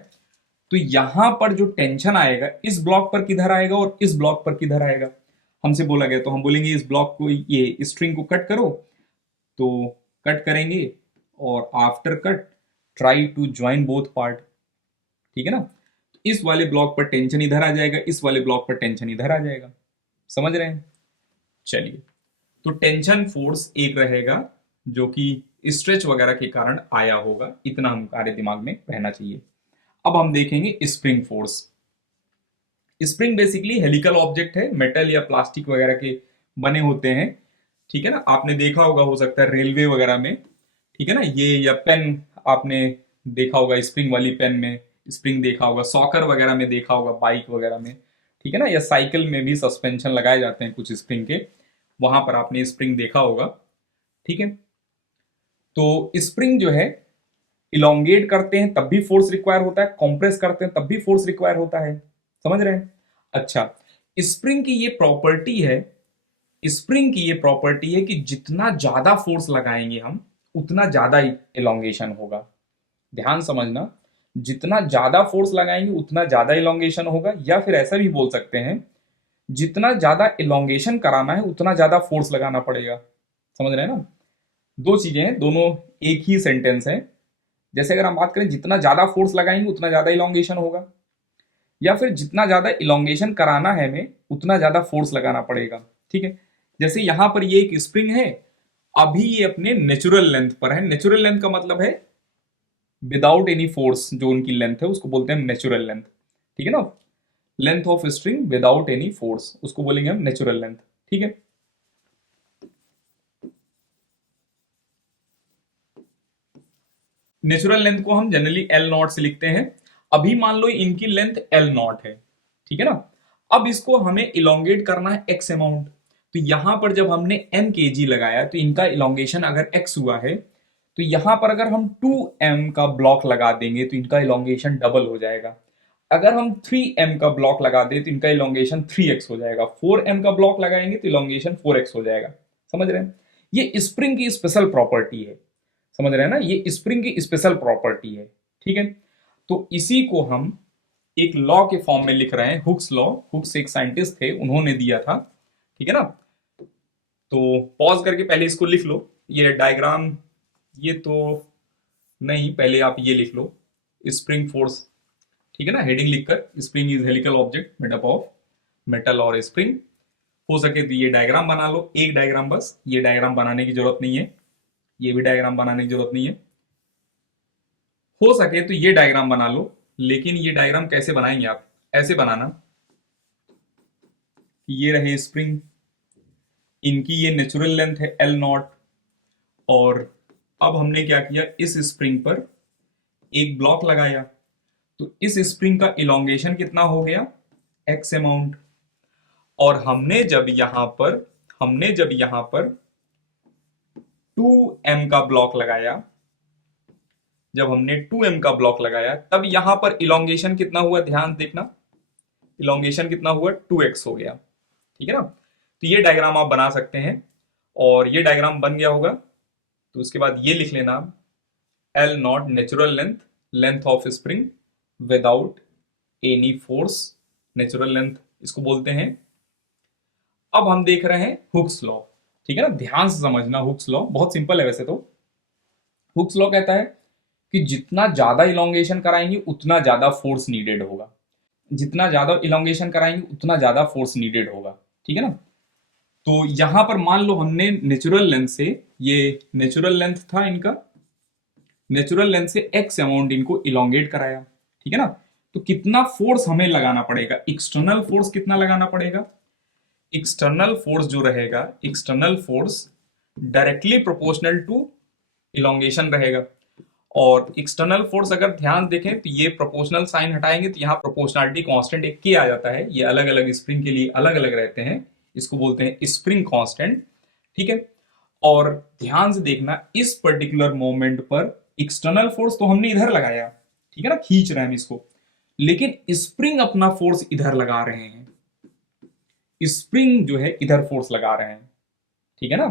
तो यहां पर जो टेंशन आएगा इस ब्लॉक पर किधर आएगा और इस ब्लॉक पर किधर आएगा, हमसे बोला गया तो हम बोलेंगे इस ब्लॉक को, ये स्ट्रिंग को कट करो, तो कट करेंगे और after cut try to join both part. ठीक है ना, इस वाले ब्लॉक पर टेंशन इधर आ जाएगा, इस वाले ब्लॉक पर टेंशन इधर आ जाएगा। समझ रहे हैं? चलिए, तो टेंशन फोर्स एक रहेगा जो कि स्ट्रेच वगैरह के कारण आया होगा, इतना हमारे दिमाग में रहना चाहिए। अब हम देखेंगे spring force. Spring basically helical object है, मेटल या प्लास्टिक वगैरह के बने होते हैं। ठीक है ना, आपने देखा होगा, हो सकता है रेलवे वगैरह में, ठीक है ना, ये या पेन आपने देखा होगा, स्प्रिंग वाली पेन में स्प्रिंग देखा होगा, सॉकर वगैरह में देखा होगा, बाइक वगैरह में, ठीक है ना, या साइकिल में भी सस्पेंशन लगाए जाते हैं कुछ स्प्रिंग के, वहां पर आपने स्प्रिंग देखा होगा। ठीक है, तो स्प्रिंग जो है इलोंगेट करते हैं तब भी फोर्स रिक्वायर होता है, कंप्रेस करते हैं तब भी फोर्स रिक्वायर होता है। समझ रहे हैं? अच्छा, स्प्रिंग की ये प्रॉपर्टी है, स्प्रिंग की ये प्रॉपर्टी है कि जितना ज्यादा फोर्स लगाएंगे हम उतना ज्यादा इलोंगेशन होगा। ध्यान समझना, जितना ज्यादा फोर्स लगाएंगे उतना ज्यादा इलोंगेशन होगा, या फिर ऐसा भी बोल सकते हैं जितना ज्यादा इलोंगेशन कराना है उतना ज्यादा फोर्स लगाना पड़ेगा। समझ रहे हैं ना? दो चीजें हैं, दोनों एक ही सेंटेंस है। जैसे अगर हम बात करें जितना ज्यादा फोर्स लगाएंगे उतना ज्यादा इलोंगेशन होगा, या फिर जितना ज्यादा इलोंगेशन कराना है हमें उतना ज्यादा फोर्स लगाना पड़ेगा। ठीक है, जैसे यहां पर ये एक स्प्रिंग है, अभी ये अपने नेचुरल लेंथ पर है। नेचुरल लेंथ का मतलब है विदाउट एनी फोर्स, जो उनकी लेंथ है उसको बोलते हैं नेचुरल लेंथ। ठीक है ना, length of string without any force, उसको बोलेंगे हम नेचुरल लेंथ। ठीक है, नेचुरल लेंथ को हम जनरली एल नॉट से लिखते हैं। अभी मान लो इनकी लेंथ एल नॉट है, ठीक है ना, अब इसको हमें इलोंगेट करना है एक्स अमाउंट। तो यहां पर जब हमने एम के जी लगाया तो इनका इलोंगेशन अगर एक्स हुआ है, तो यहां पर अगर हम 2m का ब्लॉक लगा देंगे तो इनका इलोंगेशन डबल हो जाएगा। अगर हम 3m का ब्लॉक लगा दें तो इनका इलोंगेशन 3x हो जाएगा। 4m का ब्लॉक लगाएंगे तो इलोंगेशन 4x हो जाएगा। समझ रहे हैं? ये स्प्रिंग की स्पेशल प्रॉपर्टी है। समझ रहे हैं ना, ये स्प्रिंग की स्पेशल प्रॉपर्टी है। ठीक है, तो इसी को हम एक लॉ के फॉर्म में लिख रहे हैं, हुक्स लॉ। हुक्स एक साइंटिस्ट थे, उन्होंने दिया था। ठीक है ना, तो पॉज करके पहले इसको लिख लो, ये डायग्राम, ये तो नहीं, पहले आप ये लिख लो, स्प्रिंग फोर्स। ठीक है ना, हेडिंग लिखकर, spring is helical object made up of metal और स्प्रिंग। हो सके तो ये डायग्राम बना लो, एक डायग्राम बस, ये डायग्राम बनाने की जरूरत नहीं है, ये भी डायग्राम बनाने की जरूरत नहीं है। हो सके तो ये डायग्राम बना लो, लेकिन ये डायग्राम कैसे बनाएंगे आप? ऐसे बनाना, ये रहे स्प्रिंग, इनकी ये नेचुरल लेंथ है एल नॉट, और अब हमने क्या किया, इस स्प्रिंग पर एक ब्लॉक लगाया, तो इस स्प्रिंग का इलोंगेशन कितना हो गया, एक्स अमाउंट। और हमने जब यहां पर 2m का ब्लॉक लगाया, जब हमने 2m का ब्लॉक लगाया तब यहां पर इलोंगेशन कितना हुआ, ध्यान देखना, इलोंगेशन कितना हुआ, 2x हो गया। ठीक है ना, तो ये डायग्राम आप बना सकते हैं, और ये डायग्राम बन गया होगा तो उसके बाद ये लिख लेना, L not natural length, length of spring without any force, natural length इसको बोलते हैं। अब हम देख रहे हैं हुक्स लॉ। ठीक है ना, ध्यान से समझना, हुक्स लॉ बहुत सिंपल है वैसे तो। हुक्स लॉ कहता है कि जितना ज्यादा इलोंगेशन कराएंगे उतना ज्यादा फोर्स नीडेड होगा, जितना ज्यादा इलोंगेशन कराएंगे उतना ज्यादा फोर्स नीडेड होगा। ठीक है ना, तो यहां पर मान लो हमने नेचुरल लेंथ से, ये नेचुरल लेंथ था इनका, नेचुरल लेंथ से एक्स अमाउंट इनको इलोंगेट कराया। ठीक है ना, तो कितना फोर्स हमें लगाना पड़ेगा, एक्सटर्नल फोर्स कितना लगाना पड़ेगा, एक्सटर्नल फोर्स जो रहेगा, external force directly proportional to elongation रहेगा। और एक्सटर्नल फोर्स अगर ध्यान देखें तो ये प्रोपोर्शनल साइन हटाएंगे तो यहाँ प्रोपोर्शनलिटी कांस्टेंट एक के आ जाता है, ये अलग अलग स्प्रिंग के लिए अलग अलग रहते हैं, इसको बोलते हैं स्प्रिंग कांस्टेंट। ठीक है, और ध्यान से देखना, इस पर्टिकुलर मोमेंट पर एक्सटर्नल फोर्स तो हमने इधर लगाया, ठीक है ना, खींच रहे हैं हम इसको, लेकिन स्प्रिंग अपना फोर्स इधर लगा रहे हैं, स्प्रिंग जो है इधर फोर्स लगा रहे हैं, ठीक है ना,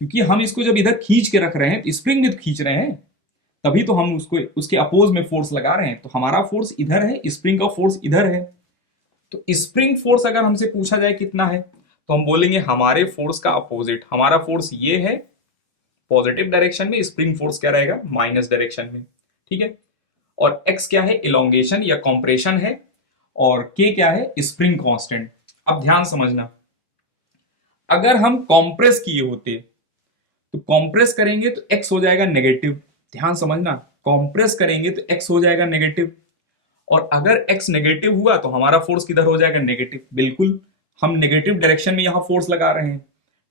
क्योंकि हम इसको जब इधर खींच के रख रहे हैं तो स्प्रिंग भी तो खींच रहे हैं, तभी तो हम उसको उसके अपोज में फोर्स लगा रहे हैं। तो हमारा फोर्स इधर है, स्प्रिंग का फोर्स इधर है। तो स्प्रिंग फोर्स अगर हमसे पूछा जाए कितना है, तो हम बोलेंगे हमारे फोर्स का अपोजिट, हमारा फोर्स ये है पॉजिटिव डायरेक्शन में, स्प्रिंग फोर्स क्या रहेगा माइनस डायरेक्शन में, ठीक है। और एक्स क्या है, इलोंगेशन या कॉम्प्रेशन है, और के क्या है, स्प्रिंग कांस्टेंट। अब ध्यान समझना, अगर हम कॉम्प्रेस किए होते तो कॉम्प्रेस करेंगे तो एक्स हो जाएगा नेगेटिव, ध्यान समझना, कॉम्प्रेस करेंगे तो एक्स हो जाएगा नेगेटिव, और अगर एक्स नेगेटिव हुआ तो हमारा फोर्स किधर हो जाएगा नेगेटिव, बिल्कुल हम नेगेटिव डायरेक्शन में यहां फोर्स लगा रहे हैं,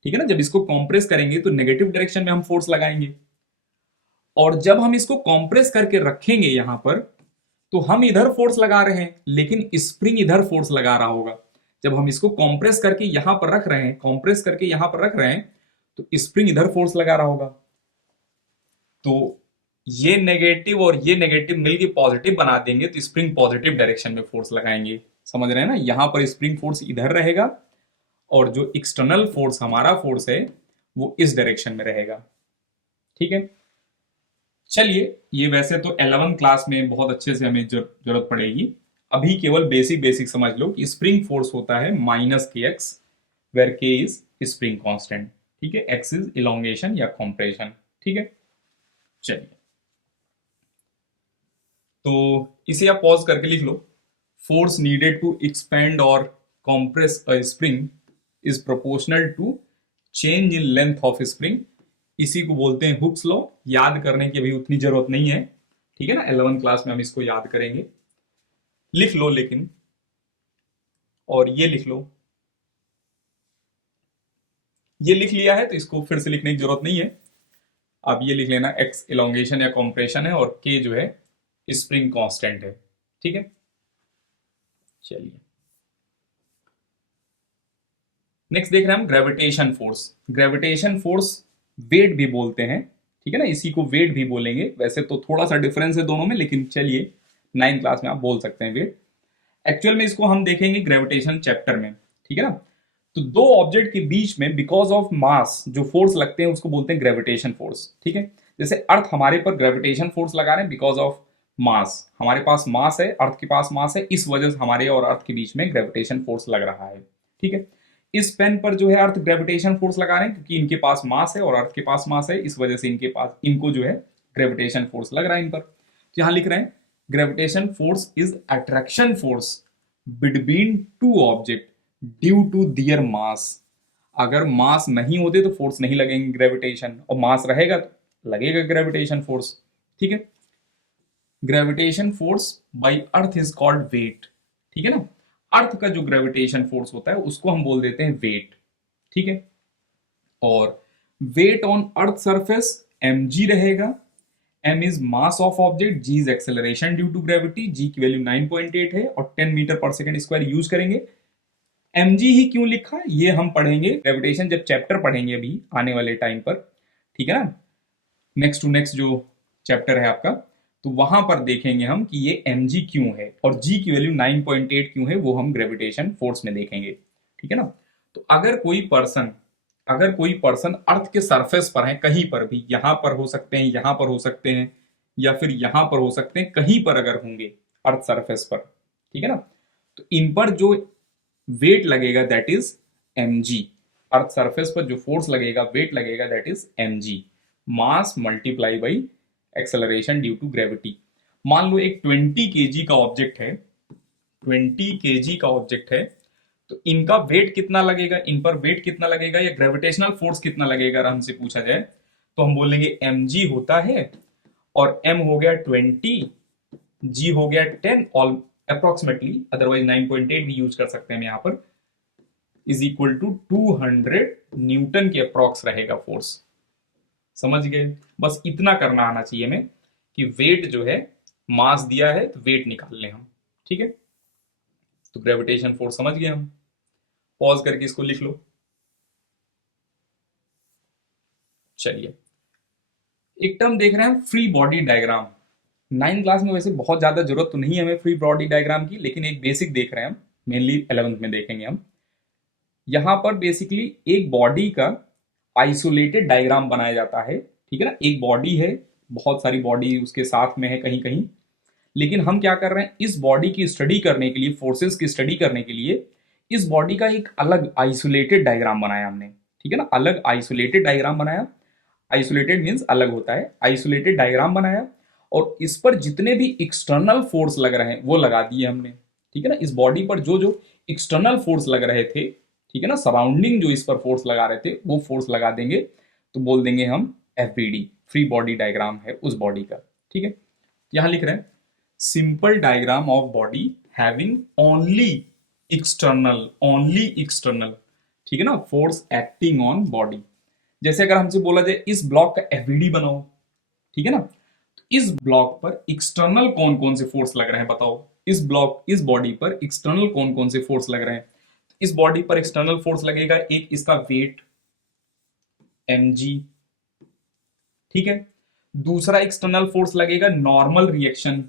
ठीक है ना। जब इसको कॉम्प्रेस करेंगे तो नेगेटिव डायरेक्शन में हम फोर्स लगाएंगे, और जब हम इसको कॉम्प्रेस करके रखेंगे यहां पर, तो हम इधर फोर्स लगा रहे हैं लेकिन स्प्रिंग इधर फोर्स लगा रहा होगा। जब हम इसको कॉम्प्रेस करके यहां पर रख रहे हैं, कॉम्प्रेस करके यहां पर रख रहे हैं, तो स्प्रिंग इधर फोर्स लगा रहा होगा। तो ये नेगेटिव और ये नेगेटिव मिलके पॉजिटिव बना देंगे तो स्प्रिंग पॉजिटिव डायरेक्शन में फोर्स लगाएंगे, समझ रहे हैं ना। यहां पर स्प्रिंग फोर्स इधर रहेगा और जो एक्सटर्नल फोर्स हमारा फोर्स है वो इस डायरेक्शन में रहेगा, ठीक है। चलिए, ये वैसे तो 11th क्लास में बहुत अच्छे से हमें जरूरत पड़ेगी, अभी केवल बेसिक बेसिक समझ लो कि स्प्रिंग फोर्स होता है minus k x, where k is spring constant, ठीक है, एक्स इज इलोंगेशन या कॉम्प्रेशन, ठीक है। चलिए, तो इसे आप पॉज करके लिख लो। फोर्स नीडेड टू एक्सपेंड और compress a spring is proportional to change in length of spring. इसी को बोलते हैं हुक्स लॉ। याद करने की अभी उतनी जरूरत नहीं है, ठीक है ना, 11th क्लास में हम इसको याद करेंगे। लिख लो लेकिन, और ये लिख लो, ये लिख लिया है तो इसको फिर से लिखने की जरूरत नहीं है। अब ये लिख लेना, एक्स इलोंगेशन या कॉम्प्रेशन है और के जो है स्प्रिंग कांस्टेंट है, ठीक है। चलिए, नेक्स्ट देख रहे हैं हम gravitation force. Gravitation force weight भी बोलते हैं, ठीक है ना, इसी को वेट भी बोलेंगे। वैसे तो थोड़ा सा डिफरेंस है दोनों में, लेकिन चलिए 9th क्लास में आप बोल सकते हैं वेट। एक्चुअल में इसको हम देखेंगे ग्रेविटेशन चैप्टर में, ठीक है ना। तो दो ऑब्जेक्ट के बीच में बिकॉज ऑफ मास जो फोर्स लगते हैं उसको बोलते हैं ग्रेविटेशन फोर्स, ठीक है। जैसे अर्थ हमारे पर ग्रेविटेशन फोर्स लगा रहे हैं बिकॉज ऑफ मास, हमारे पास मास है, अर्थ के पास मास है, इस वजह से हमारे और अर्थ के बीच में ग्रेविटेशन फोर्स लग रहा है, ठीक है। इस पेन पर जो है अर्थ ग्रेविटेशन फोर्स लगा रहे हैं क्योंकि इनके पास मास है और अर्थ के पास मास है, इस वजह से इनके पास इनको जो है ग्रेविटेशन फोर्स लग रहा है इन पर। तो यहां लिख रहे हैं gravitation force is attraction force between two object due to their mass. अगर मास नहीं होते तो फोर्स नहीं लगेंगे ग्रेविटेशन, और मास रहेगा तो लगेगा ग्रेविटेशन फोर्स, ठीक है। Gravitation force by earth is called weight, ठीक है ना। अर्थ का जो ग्रेविटेशन फोर्स होता है उसको हम बोल देते हैं वेट, ठीक है। और weight on earth surface mg रहेगा। m is mass of object, g is acceleration due to gravity, g की वैल्यू 9.8 है और 10 metre per second square use करेंगे। mg ही क्यों लिखा ये हम पढ़ेंगे ग्रेविटेशन जब चैप्टर पढ़ेंगे अभी आने वाले टाइम पर, ठीक है ना। नेक्स्ट टू नेक्स्ट जो चैप्टर है आपका, तो वहां पर देखेंगे हम कि ये mg क्यों है और g की वैल्यू 9.8 क्यों है, वो हम ग्रेविटेशन फोर्स में देखेंगे, ठीक है ना। तो अगर कोई पर्सन अर्थ के सरफेस पर है, कहीं पर भी, यहां पर हो सकते हैं, यहां पर हो सकते हैं, या फिर यहां पर हो सकते हैं, कहीं पर अगर होंगे अर्थ सरफेस पर, ठीक है ना, तो इन पर जो वेट लगेगा that is mg। Earth surface पर जो फोर्स लगेगा, वेट लगेगा, that is mg, mass multiply by acceleration due to gravity. मान लो एक 20 केजी का ऑब्जेक्ट है, 20 केजी का ऑब्जेक्ट है, तो इनका वेट कितना लगेगा, इन पर वेट कितना लगेगा या ग्रेविटेशनल फोर्स कितना लगेगा अगर हमसे पूछा जाए, तो हम बोलेंगे mg होता है, और m हो गया 20, g हो गया 10, ऑल अप्रोक्सीमेटली, अदरवाइज 9.8 भी यूज कर सकते हैं यहां पर, इज इक्वल टू 200 न्यूटन के अप्रोक्स रहेगा फोर्स। समझ गए, बस इतना करना आना चाहिए हमें कि वेट जो है, मास दिया है तो वेट निकाल लें हम, ठीक है। तो ग्रेविटेशन फोर्स समझ गए हम। पॉज करके इसको लिख लो। चलिए, एक टर्म देख रहे हैं free body diagram. 9th class में वैसे बहुत ज़्यादा जरूरत तो नहीं है हमें फ्री बॉडी डायग्राम की, लेकिन एक बेसिक देख रहे हैं हम, मेनली 11th में देखेंगे हम। यहाँ पर बेसिकली एक बॉडी का आइसोलेटेड डायग्राम बनाया जाता है, ठीक है ना। एक बॉडी है, बहुत सारी बॉडी उसके साथ में है कहीं कहीं, लेकिन हम क्या कर रहे हैं, इस बॉडी की स्टडी करने के लिए, फोर्सेस की स्टडी करने के लिए इस बॉडी का एक अलग आइसोलेटेड डायग्राम बनाया हमने, ठीक है ना। अलग आइसोलेटेड डायग्राम बनाया, आइसोलेटेड मीन्स अलग होता है, आइसोलेटेड डायग्राम बनाया, और इस पर जितने भी एक्सटर्नल फोर्स लग रहे हैं वो लगा दिए हमने, ठीक है ना। इस बॉडी पर जो जो एक्सटर्नल फोर्स लग रहे थे, ठीक है ना, सराउंडिंग जो इस पर फोर्स लगा रहे थे वो फोर्स लगा देंगे, तो बोल देंगे हम एफबीडी, फ्री बॉडी डायग्राम है उस बॉडी का, ठीक है। यहां लिख रहे हैं simple diagram of body having only external, ठीक है ना, फोर्स एक्टिंग ऑन बॉडी। जैसे अगर हमसे बोला जाए इस ब्लॉक का एफबीडी बनाओ, ठीक है ना, तो इस ब्लॉक पर एक्सटर्नल कौन कौन से फोर्स लग रहे हैं बताओ। इस बॉडी पर एक्सटर्नल कौन कौन से फोर्स लग रहे हैं। इस बॉडी पर एक्सटर्नल फोर्स लगेगा, एक इसका वेट mg, ठीक है। दूसरा एक्सटर्नल फोर्स लगेगा नॉर्मल रिएक्शन,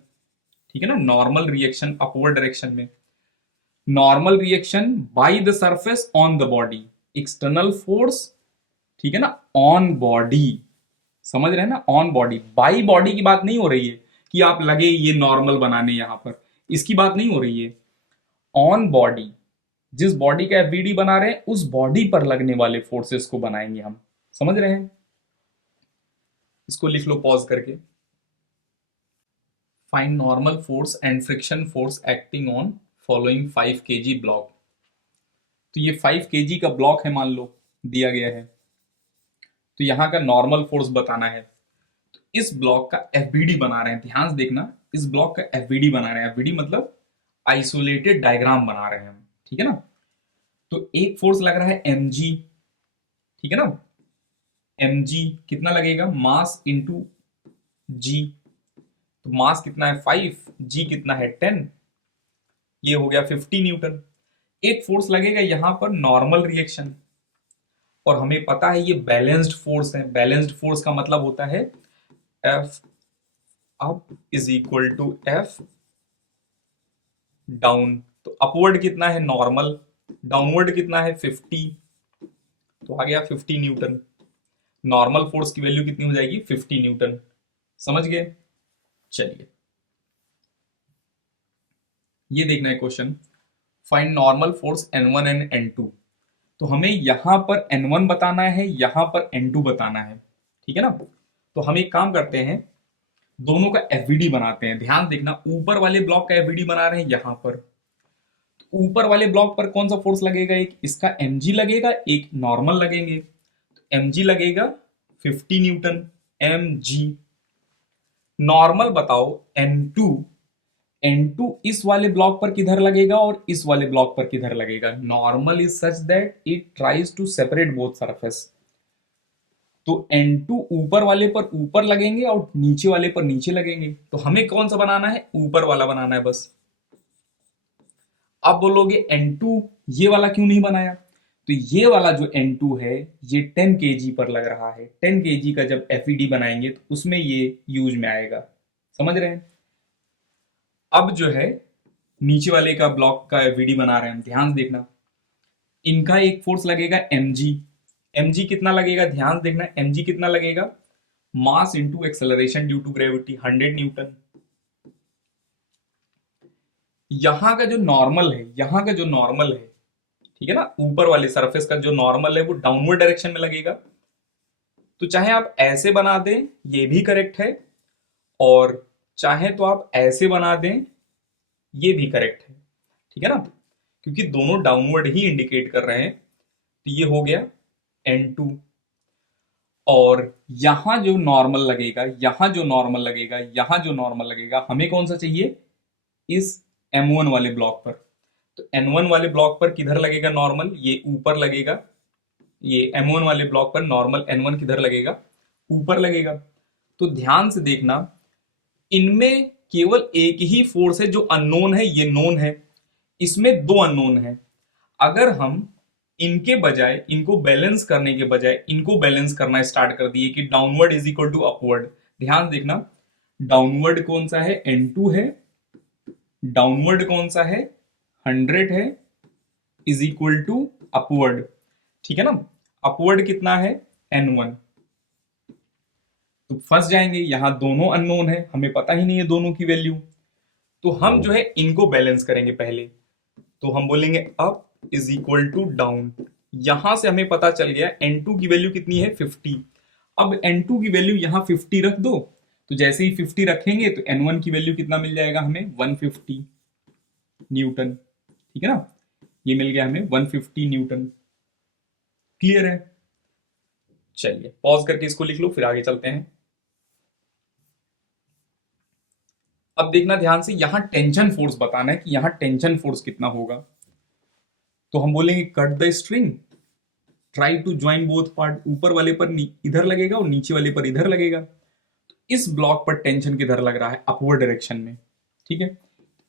ठीक है ना, नॉर्मल रिएक्शन अपवर्ड डायरेक्शन में, normal reaction by the surface on the body, external force, ठीक है ना, ऑन बॉडी। समझ रहे हैं ना, ऑन बॉडी, बाई बॉडी की बात नहीं हो रही है कि आप लगे ये नॉर्मल बनाने, यहां पर इसकी बात नहीं हो रही है। ऑन बॉडी, जिस बॉडी का एफबीडी बना रहे हैं उस बॉडी पर लगने वाले फोर्सेस को बनाएंगे हम। समझ रहे हैं, इसको लिख लो पॉज करके। Find normal force and friction force acting on following 5 kg block. तो ये 5 kg का ब्लॉक है, मान लो दिया गया है, तो यहां का नॉर्मल फोर्स बताना है। तो इस ब्लॉक का एफबीडी बना रहे हैं, ध्यान से देखना, इस ब्लॉक का एफबीडी बना रहे हैं, एफबीडी मतलब आइसोलेटेड डायग्राम बना रहे हैं हम, ठीक है ना। तो एक फोर्स लग रहा है mg, ठीक है ना, mg कितना लगेगा, मास इंटू g, तो मास कितना है 5, g कितना है 10, ये हो गया 50 न्यूटन। एक फोर्स लगेगा यहां पर नॉर्मल रिएक्शन, और हमें पता है ये बैलेंस्ड फोर्स है। बैलेंस्ड फोर्स का मतलब होता है F up is equal to F down. तो अपवर्ड कितना है नॉर्मल, डाउनवर्ड कितना है 50, तो आ गया 50 न्यूटन। नॉर्मल फोर्स की वैल्यू कितनी हो जाएगी 50 न्यूटन। समझ गए, चलिए ये देखना है question, find normal force N1 and N2। तो हमें यहां पर N1 बताना है, यहां पर N2 बताना है, ठीक है ना। तो हम एक काम करते हैं, दोनों का एफबीडी बनाते हैं। ध्यान देखना, ऊपर वाले ब्लॉक का एफबीडी बना रहे हैं यहां पर, तो ऊपर वाले ब्लॉक पर कौन सा फोर्स लगेगा, एक इसका mg लगेगा, एक नॉर्मल लगेंगे। तो mg लगेगा 50 न्यूटन, mg। नॉर्मल बताओ N2, N2 इस वाले ब्लॉक पर किधर लगेगा और इस वाले ब्लॉक पर किधर लगेगा। Normal is such that it tries to separate both surface. तो N2 ऊपर वाले पर ऊपर लगेंगे और नीचे वाले पर नीचे लगेंगे। तो हमें कौन सा बनाना है, ऊपर वाला बनाना है बस। अब बोलोगे N2 ये वाला क्यों नहीं बनाया, तो ये वाला जो N2 है ये 10 kg पर लग रहा है। 10 kg का जब एफईडी बनाएंगे तो उसमें ये यूज में आएगा। समझ रहे हैं। अब जो है नीचे वाले का ब्लॉक का एफईडी बना रहे हैं, ध्यान देखना, इनका एक फोर्स लगेगा mg। mg कितना लगेगा, ध्यान देखना, mg कितना लगेगा, mass into acceleration due to gravity 100 newton. यहां का जो नॉर्मल है, यहां का जो नॉर्मल है, ठीक है ना, ऊपर वाले सरफेस का जो नॉर्मल है वो डाउनवर्ड डायरेक्शन में लगेगा। तो चाहे आप ऐसे बना दें ये भी करेक्ट है, और चाहे तो आप ऐसे बना दें ये भी करेक्ट है, ठीक है ना, क्योंकि दोनों डाउनवर्ड ही इंडिकेट कर रहे हैं। तो ये हो गया N2, और यहां जो नॉर्मल लगेगा, यहां जो नॉर्मल लगेगा, यहां जो नॉर्मल लगेगा, हमें कौन सा चाहिए, इस M1 वाले ब्लॉक पर। तो N1 वाले ब्लॉक पर किधर लगेगा नॉर्मल, ये ऊपर लगेगा। ये M1 वाले ब्लॉक पर नॉर्मल N1 किधर लगेगा, ऊपर लगेगा। तो ध्यान से देखना, इनमें केवल एक ही फोर्स है जो अननोन है, ये नोन है। इसमें दो अननोन है। अगर हम इनके बजाय, इनको बैलेंस करने के बजाय इनको बैलेंस करना स्टार्ट कर दिए कि downward is equal to upward, ध्यान देखना, डाउनवर्ड कौन सा है, N2 है, डाउनवर्ड कौन सा है, 100 है, इज इक्वल टू अपवर्ड, ठीक है ना। अपवर्ड कितना है, N1। तो फंस जाएंगे, यहां दोनों अननोन है, हमें पता ही नहीं है दोनों की वैल्यू। तो हम जो है इनको बैलेंस करेंगे पहले। तो हम बोलेंगे up is equal to down. यहां से हमें पता चल गया N2 की वैल्यू कितनी है, 50। अब N2 की वैल्यू यहां 50 रख दो, तो जैसे ही 50 रखेंगे तो N1 की वैल्यू कितना मिल जाएगा हमें, 150 न्यूटन, ठीक है ना। ये मिल गया हमें 150 न्यूटन। क्लियर है। चलिए पॉज करके इसको लिख लो, फिर आगे चलते हैं। अब देखना ध्यान से, यहां टेंशन फोर्स बताना है कि यहां टेंशन फोर्स कितना होगा। तो हम बोलेंगे cut the string, try to join both part. ऊपर वाले पर इधर लगेगा और नीचे वाले पर इधर लगेगा। तो इस ब्लॉक पर टेंशन किधर लग रहा है, अपवर्ड डायरेक्शन में, ठीक है।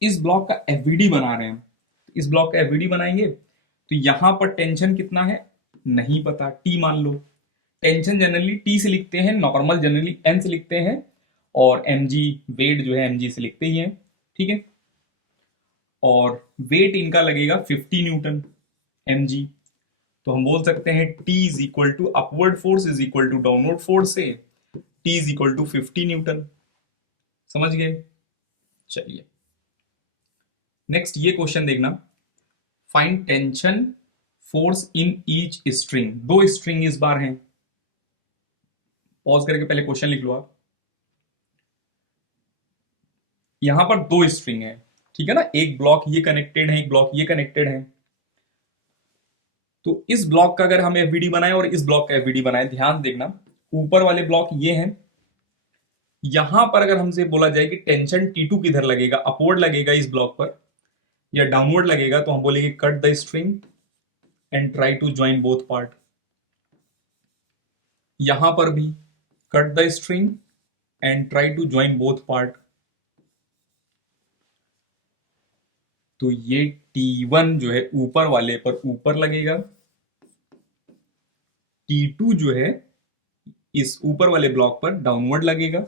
इस ब्लॉक का एफवीडी बना रहे हैं, इस ब्लॉक का एफवीडी बनाएंगे। तो यहां पर टेंशन कितना है नहीं पता, टी मान लो। टेंशन जनरली टी से लिखते हैं, नॉर्मल जनरली एन से लिखते हैं, और mg वेट जो है mg से लिखते ही हैं, ठीक है। और वेट इनका लगेगा 50 न्यूटन mg। तो हम बोल सकते हैं T is equal to upward force is equal to downward force से T is equal to 50 newton. समझ गए। चलिए नेक्स्ट ये क्वेश्चन देखना, find tension force in each string. दो स्ट्रिंग इस बार हैं। पॉज करके पहले क्वेश्चन लिख लो आप। यहां पर दो स्ट्रिंग है, ठीक है ना। एक ब्लॉक ये कनेक्टेड है, एक ब्लॉक ये कनेक्टेड है। तो इस ब्लॉक का अगर हम एफवीडी बनाए और इस ब्लॉक का एफवीडी बनाए, ध्यान देखना, ऊपर वाले ब्लॉक ये हैं। यहां पर अगर हमसे बोला जाए कि टेंशन T2 किधर लगेगा, अपवर्ड लगेगा इस ब्लॉक पर या डाउनवर्ड लगेगा, तो हम बोलेंगे cut the string and try to join both part. यहां पर भी cut the string and try to join both part. तो ये T1 जो है ऊपर वाले पर ऊपर लगेगा, T2 जो है इस ऊपर वाले ब्लॉक पर डाउनवर्ड लगेगा,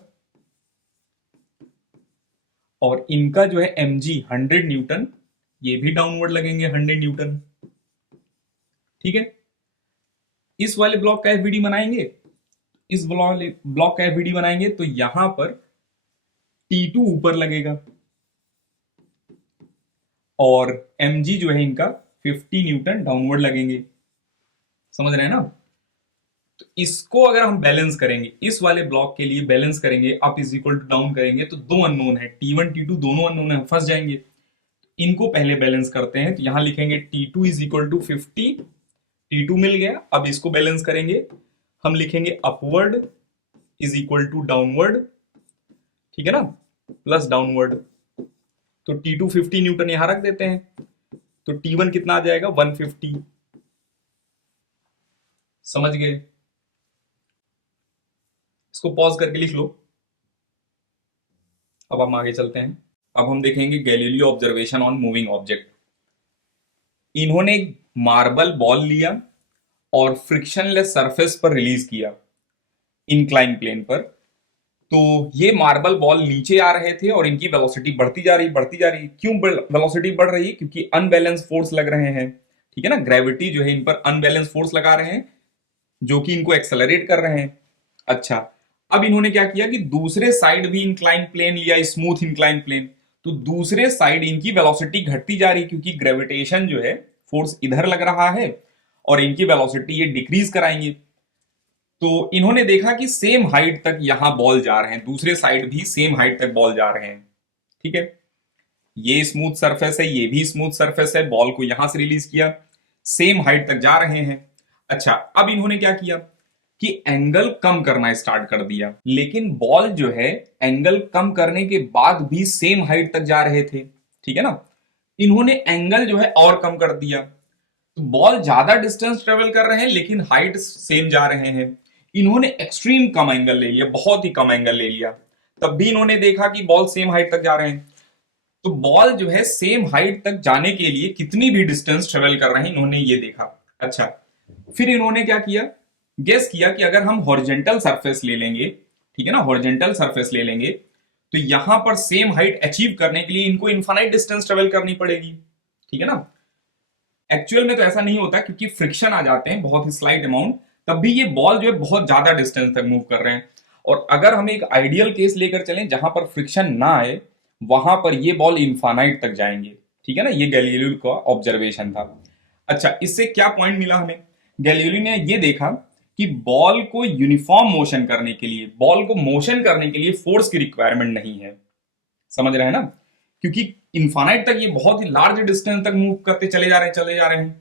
और इनका जो है mg 100 न्यूटन, ये भी डाउनवर्ड लगेंगे 100 न्यूटन, ठीक है। इस वाले ब्लॉक का एफवीडी बनाएंगे, इस ब्लॉक का एफवीडी बनाएंगे तो यहां पर T2 ऊपर लगेगा और mg जो है इनका 50 न्यूटन डाउनवर्ड लगेंगे। समझ रहे हैं ना। तो इसको अगर हम बैलेंस करेंगे, इस वाले ब्लॉक के लिए बैलेंस करेंगे, up is equal to down करेंगे, तो दो अननोन है, T1 T2 दोनों अननोन है, फंस जाएंगे। इनको पहले बैलेंस करते हैं। तो यहां लिखेंगे T2 is equal to 50, T2 मिल गया। अब इसको बैलेंस करेंगे, हम लिखेंगे upward is equal to downward, ठीक है ना, प्लस डाउनवर्ड। तो T2 50 न्यूटन यहां रख देते हैं, तो T1 कितना आ जाएगा, 150। समझ गए। इसको पॉज करके लिख लो। अब हम आगे चलते हैं। अब हम देखेंगे Galileo observation on moving object. इन्होंने एक मार्बल बॉल लिया और फ्रिक्शनलेस सरफेस पर रिलीज किया इंक्लाइन प्लेन पर। तो ये मार्बल बॉल नीचे आ रहे थे और इनकी वेलोसिटी बढ़ती जा रही बढ़ती जा रही। क्यों वेलोसिटी बढ़ रही है, क्योंकि अनबैलेंस फोर्स लग रहे हैं, ठीक है ना। ग्रेविटी जो है इन पर अनबैलेंस फोर्स लगा रहे हैं जो कि इनको एक्सेलरेट कर रहे हैं। अच्छा, अब इन्होंने क्या किया कि दूसरे साइड भी इंक्लाइन प्लेन लिया, स्मूथ इंक्लाइन प्लेन। तो दूसरे साइड इनकी वेलोसिटी घटती जा रही, क्योंकि ग्रेविटेशन जो है फोर्स इधर लग रहा है और इनकी वेलोसिटी ये डिक्रीज कराएंगे। तो इन्होंने देखा कि सेम हाइट तक यहां बॉल जा रहे हैं, दूसरे साइड भी सेम हाइट तक बॉल जा रहे हैं, ठीक है। ये स्मूथ सरफेस है, ये भी स्मूथ सरफेस है, बॉल को यहां से रिलीज किया, सेम हाइट तक जा रहे हैं। अच्छा, अब इन्होंने क्या किया कि एंगल कम करना स्टार्ट कर दिया, लेकिन बॉल जो है एंगल कम करने के बाद भी सेम हाइट तक जा रहे थे, ठीक है ना। इन्होंने एंगल जो है और कम कर दिया, तो बॉल ज्यादा डिस्टेंस ट्रेवल कर रहे हैं लेकिन हाइट सेम जा रहे हैं। इन्होंने एक्सट्रीम कम एंगल ले लिया, बहुत ही कम एंगल ले लिया, तब भी इन्होंने देखा कि बॉल सेम हाइट तक जा रहे हैं। तो बॉल जो है सेम हाइट तक जाने के लिए कितनी भी डिस्टेंस ट्रेवल कर रहे हैं, इन्होंने ये देखा। अच्छा, फिर इन्होंने क्या किया, गेस किया कि अगर हम हॉरिजेंटल सरफेस ले लेंगे, ठीक है ना, हॉरिजेंटल सरफेस ले लेंगे, तो यहां पर सेम हाइट अचीव करने के लिए इनको इनफाइनाइट डिस्टेंस ट्रेवल करनी पड़ेगी, ठीक है ना। एक्चुअल में तो ऐसा नहीं होता, क्योंकि फ्रिक्शन आ जाते हैं बहुत ही स्लाइट अमाउंट, तब भी ये बॉल जो है बहुत ज्यादा डिस्टेंस तक मूव कर रहे हैं। और अगर हम एक आइडियल केस लेकर चलें जहां पर फ्रिक्शन ना आए, वहां पर ये बॉल इनफाइनाइट तक जाएंगे, ठीक है ना। ये गैलीलियो का ऑब्जर्वेशन था। अच्छा, इससे क्या पॉइंट मिला हमें? गैलीलियो ने ये देखा कि बॉल को यूनिफॉर्म मोशन करने के लिए, बॉल को मोशन करने के लिए फोर्स की रिक्वायरमेंट नहीं है। समझ रहे हैं ना, क्योंकि इनफाइनाइट तक ये बहुत ही लार्ज डिस्टेंस तक मूव करते चले जा रहे हैं।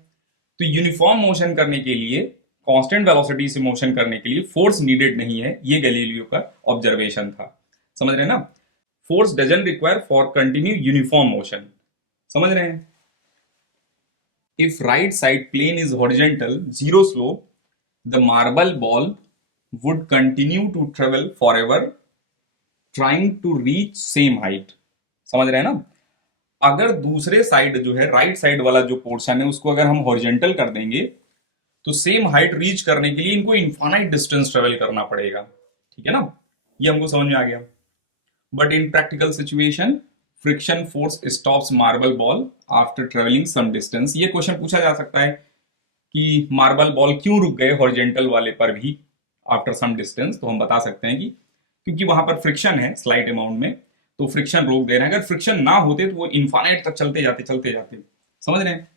तो यूनिफॉर्म मोशन करने के लिए, कांस्टेंट वेलोसिटी से मोशन करने के लिए फोर्स नीडेड नहीं है। ये गैलीलियो का ऑब्जर्वेशन था। समझ रहे हैं ना, force doesn't require for continue uniform motion. समझ रहे हैं। If right side plane is horizontal, zero slope, the marble ball would continue to travel forever, trying to reach same height. समझ रहे हैं ना। अगर दूसरे साइड जो है, राइट साइड वाला जो पोर्शन है, उसको अगर हम हॉरिजेंटल कर देंगे तो सेम हाइट रीच करने के लिए इनको इनफाइनाइट डिस्टेंस ट्रेवल करना पड़ेगा, ठीक है ना। ये हमको समझ में आ गया। But in practical situation, friction force stops marble ball after travelling some distance. ये क्वेश्चन पूछा जा सकता है कि मार्बल बॉल क्यों रुक गए हॉरिजेंटल वाले पर भी आफ्टर सम डिस्टेंस। तो हम बता सकते हैं कि क्योंकि वहां पर फ्रिक्शन है स्लाइट अमाउंट में, तो फ्रिक्शन रोक दे रहे हैं। अगर फ्रिक्शन ना होते तो वो इनफाइनाइट तक चलते जाते। समझ रहे हैं।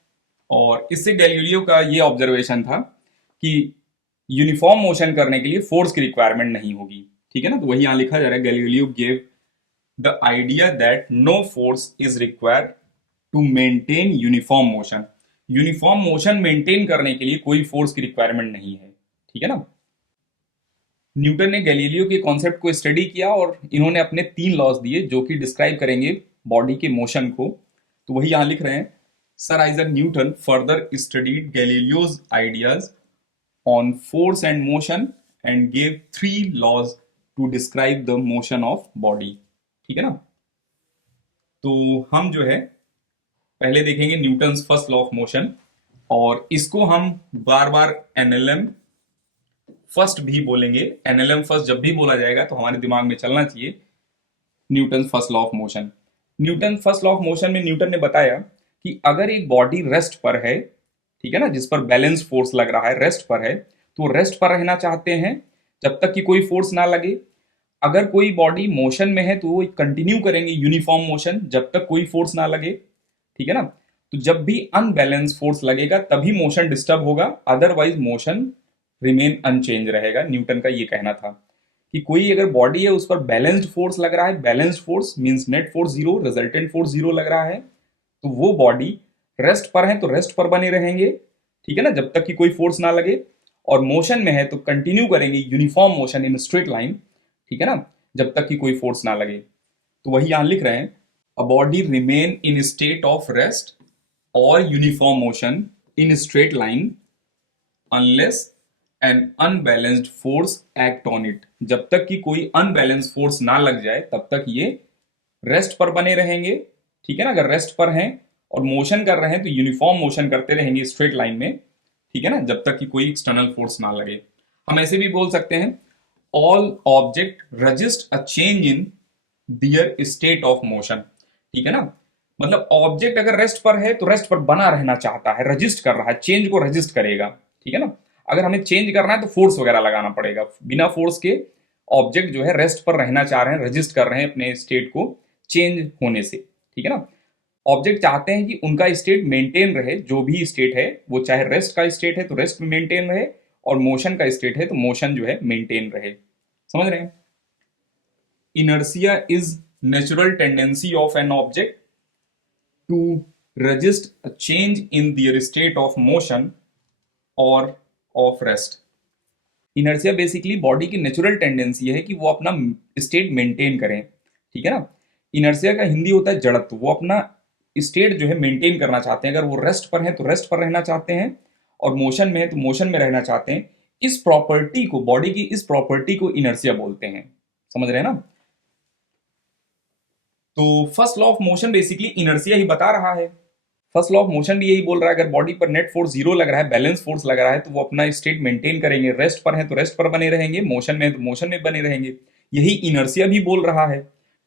और इससे गैलीलियो का ये ऑब्जर्वेशन था कि यूनिफॉर्म मोशन करने के लिए फोर्स की रिक्वायरमेंट नहीं होगी, ठीक है ना। तो वही यहां लिखा जा रहा है, Galileo gave the idea that no force is required to maintain uniform motion. Uniform motion maintain करने के लिए कोई फोर्स की रिक्वायरमेंट नहीं है, ठीक है ना। न्यूटन ने गैलीलियो के कॉन्सेप्ट को स्टडी किया और इन्होंने अपने 3 लॉज दिए जो कि डिस्क्राइब करेंगे बॉडी के मोशन को। तो वही यहां लिख रहे हैं, sir Isaac Newton further studied Galileo's ideas on force and motion and gave 3 laws to describe the motion of body, ठीक है ना। तो हम जो है पहले देखेंगे Newton's first law of motion, और इसको हम बार बार एनएलएम फर्स्ट भी बोलेंगे। एनएलएम फर्स्ट जब भी बोला जाएगा तो हमारे दिमाग में चलना चाहिए Newton first law of motion. Newton first law of motion में न्यूटन ने बताया कि अगर एक बॉडी रेस्ट पर है, ठीक है ना, जिस पर बैलेंस फोर्स लग रहा है, रेस्ट पर है, तो रेस्ट पर रहना चाहते हैं जब तक कि कोई फोर्स ना लगे। अगर कोई बॉडी मोशन में है तो वो कंटिन्यू करेंगे यूनिफॉर्म मोशन जब तक कोई फोर्स ना लगे, ठीक है ना। तो जब भी अनबैलेंस फोर्स लगेगा तभी मोशन डिस्टर्ब होगा, अदरवाइज मोशन रिमेन अनचेंज रहेगा। न्यूटन का ये कहना था कि कोई अगर बॉडी है उस पर बैलेंस्ड फोर्स लग रहा है, balanced force means net force zero, resultant force zero लग रहा है, तो वो बॉडी रेस्ट पर है तो रेस्ट पर बने रहेंगे, ठीक है ना, जब तक कि कोई फोर्स ना लगे। और मोशन में है तो कंटिन्यू करेंगे uniform motion in straight line, ठीक है ना, जब तक कि कोई फोर्स ना लगे। तो वही यहां लिख रहे हैं, a body remain in state of rest और uniform motion in straight line unless an unbalanced force act on it. जब तक कि कोई अनबैलेंस फोर्स ना लग जाए तब तक ये रेस्ट पर बने रहेंगे, ठीक है ना। अगर रेस्ट पर हैं और मोशन कर रहे हैं तो यूनिफॉर्म मोशन करते रहेंगे स्ट्रेट लाइन में, ठीक है ना, जब तक कि कोई एक्सटर्नल फोर्स ना लगे। हम ऐसे भी बोल सकते हैं, all object resist a change in their state of motion, ठीक है ना। मतलब ऑब्जेक्ट अगर रेस्ट पर है तो रेस्ट पर बना रहना चाहता है, रजिस्ट कर रहा है, चेंज को रजिस्ट करेगा, ठीक है ना। अगर हमें चेंज करना है तो फोर्स वगैरह लगाना पड़ेगा। बिना फोर्स के ऑब्जेक्ट जो है रेस्ट पर रहना चाह रहे हैं, रजिस्ट कर रहे हैं अपने स्टेट को चेंज होने से, ठीक है ना। ऑब्जेक्ट चाहते हैं कि उनका स्टेट मेंटेन रहे, जो भी स्टेट है वो, चाहे रेस्ट का स्टेट है तो रेस्ट में मेंटेन रहे, और मोशन का स्टेट है तो मोशन जो है मेंटेन रहे। समझ रहे हैं। Inertia is natural tendency of an object to resist a change in their state of motion or of rest। Inertia basically body की नेचुरल टेंडेंसी है कि वो अपना स्टेट मेंटेन करें, ठीक है ना। इनर्सिया का हिंदी होता है जड़त्व। वो अपना स्टेट जो है मेंटेन करना चाहते हैं। अगर वो रेस्ट पर है तो रेस्ट पर रहना चाहते हैं, और मोशन में है तो मोशन में रहना चाहते हैं। इस प्रॉपर्टी को, बॉडी की इस प्रॉपर्टी को इनर्सिया बोलते हैं। समझ रहे हैं ना। तो first law of motion basically inertia ही बता रहा है। फर्स्ट लॉ ऑफ मोशन भी यही बोल रहा है, अगर बॉडी पर नेट फोर्स जीरो लग रहा है, बैलेंस फोर्स लग रहा है, तो वो अपना स्टेट मेंटेन करेंगे। रेस्ट पर है तो रेस्ट पर बने रहेंगे, मोशन में है तो मोशन में बने रहेंगे। यही इनर्सिया भी बोल रहा है।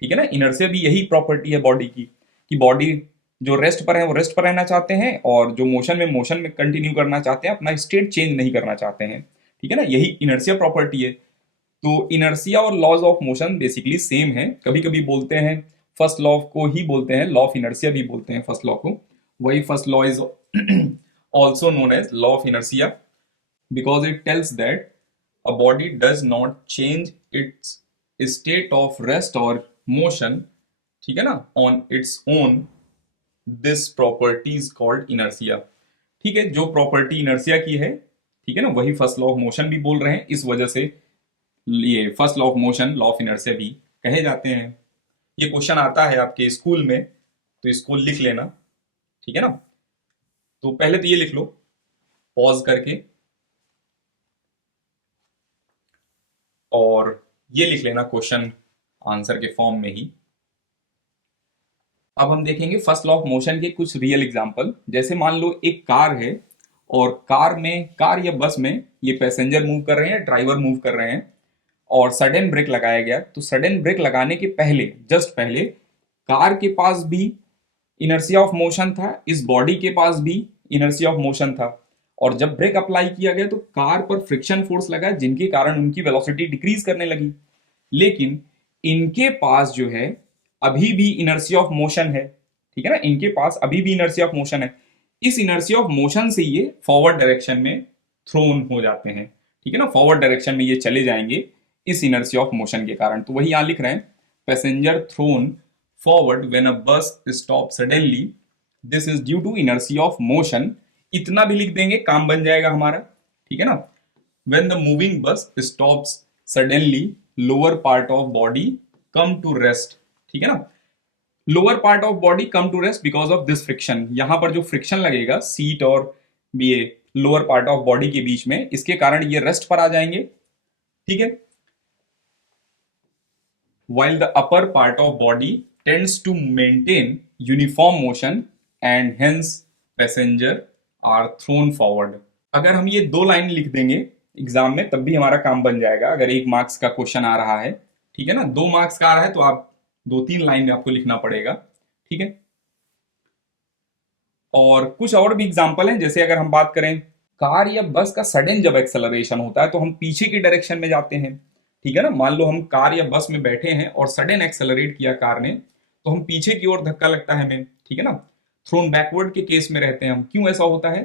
ठीक है ना। इनर्शिया भी यही प्रॉपर्टी है बॉडी की, कि बॉडी जो रेस्ट पर है वो रेस्ट पर रहना चाहते हैं, और जो मोशन में कंटिन्यू करना चाहते हैं, अपना स्टेट चेंज नहीं करना चाहते हैं। ठीक है ना, यही इनर्शिया प्रॉपर्टी है। तो इनर्शिया और laws of motion basically same है। कभी कभी बोलते हैं फर्स्ट लॉ को ही बोलते हैं लॉ ऑफ इनर्शिया भी बोलते हैं फर्स्ट लॉ को। वही first law is also known as law of inertia because it tells that a body does not change its state of rest or motion, ठीक है ना, on its own. This property is called inertia. ठीक है, जो प्रॉपर्टी इनर्शिया की है, ठीक है ना, वही फर्स्ट लॉ ऑफ मोशन भी बोल रहे हैं। इस वजह से ये first law of motion law of inertia भी कहे जाते हैं। ये क्वेश्चन आता है आपके स्कूल में, तो इसको लिख लेना। ठीक है ना, तो पहले तो ये लिख लो पॉज करके, और ये लिख लेना क्वेश्चन आंसर के फॉर्म में ही। अब हम देखेंगे फर्स्ट लॉ ऑफ मोशन के कुछ रियल एग्जांपल। जैसे मान लो एक कार है, और कार या बस में ये पैसेंजर मूव कर रहे हैं, ड्राइवर मूव कर रहे हैं, और सडन ब्रेक लगाया गया। तो सडन ब्रेक लगाने के पहले, जस्ट पहले, कार के पास भी इनर्शिया ऑफ मोशन था, इस बॉडी के पास भी इनर्शिया ऑफ मोशन था। और जब ब्रेक अप्लाई किया गया तो कार पर फ्रिक्शन फोर्स लगा, जिनके कारण उनकी वेलोसिटी डिक्रीज करने लगी। लेकिन इनके पास जो है अभी भी इनर्शिया ऑफ मोशन है। ठीक है ना, इनके पास अभी भी इनर्शिया ऑफ मोशन है। इस इनर्शिया ऑफ मोशन से ये फॉरवर्ड डायरेक्शन में थ्रोन हो जाते हैं। ठीक है ना, फॉरवर्ड डायरेक्शन में ये चले जाएंगे इस इनर्शिया ऑफ मोशन के कारण। तो वही यहां लिख रहे हैं, passenger thrown forward when a bus stop suddenly, this is due to inertia of motion. इतना भी लिख देंगे, काम बन जाएगा हमारा। ठीक है ना, when the moving bus stops suddenly, lower part of body come to rest. ठीक है ना, lower part of body come to rest because of this friction. यहां पर जो फ्रिक्शन लगेगा सीट और ये लोअर पार्ट ऑफ बॉडी के बीच में, इसके कारण ये रेस्ट पर आ जाएंगे। ठीक है, while the upper part of body tends to maintain uniform motion and hence passenger are thrown forward. अगर हम ये दो लाइन लिख देंगे एग्जाम में, तब भी हमारा काम बन जाएगा। अगर 1 मार्क्स का क्वेश्चन आ रहा है, ठीक है ना, 2 मार्क्स का आ रहा है, तो आप 2-3 लाइन आपको लिखना पड़ेगा। ठीक है, और कुछ और भी एग्जाम्पल हैं। जैसे अगर हम बात करें, कार या बस का सडन जब एक्सेलरेशन होता है तो हम पीछे की डायरेक्शन में जाते हैं। ठीक है ना, मान लो हम कार या बस में बैठे हैं और सडन एक्सेलरेट किया कार ने, तो हम पीछे की ओर धक्का लगता है हमें। ठीक है ना, थ्रोन बैकवर्ड के केस में रहते हैं हम। क्यों ऐसा होता है?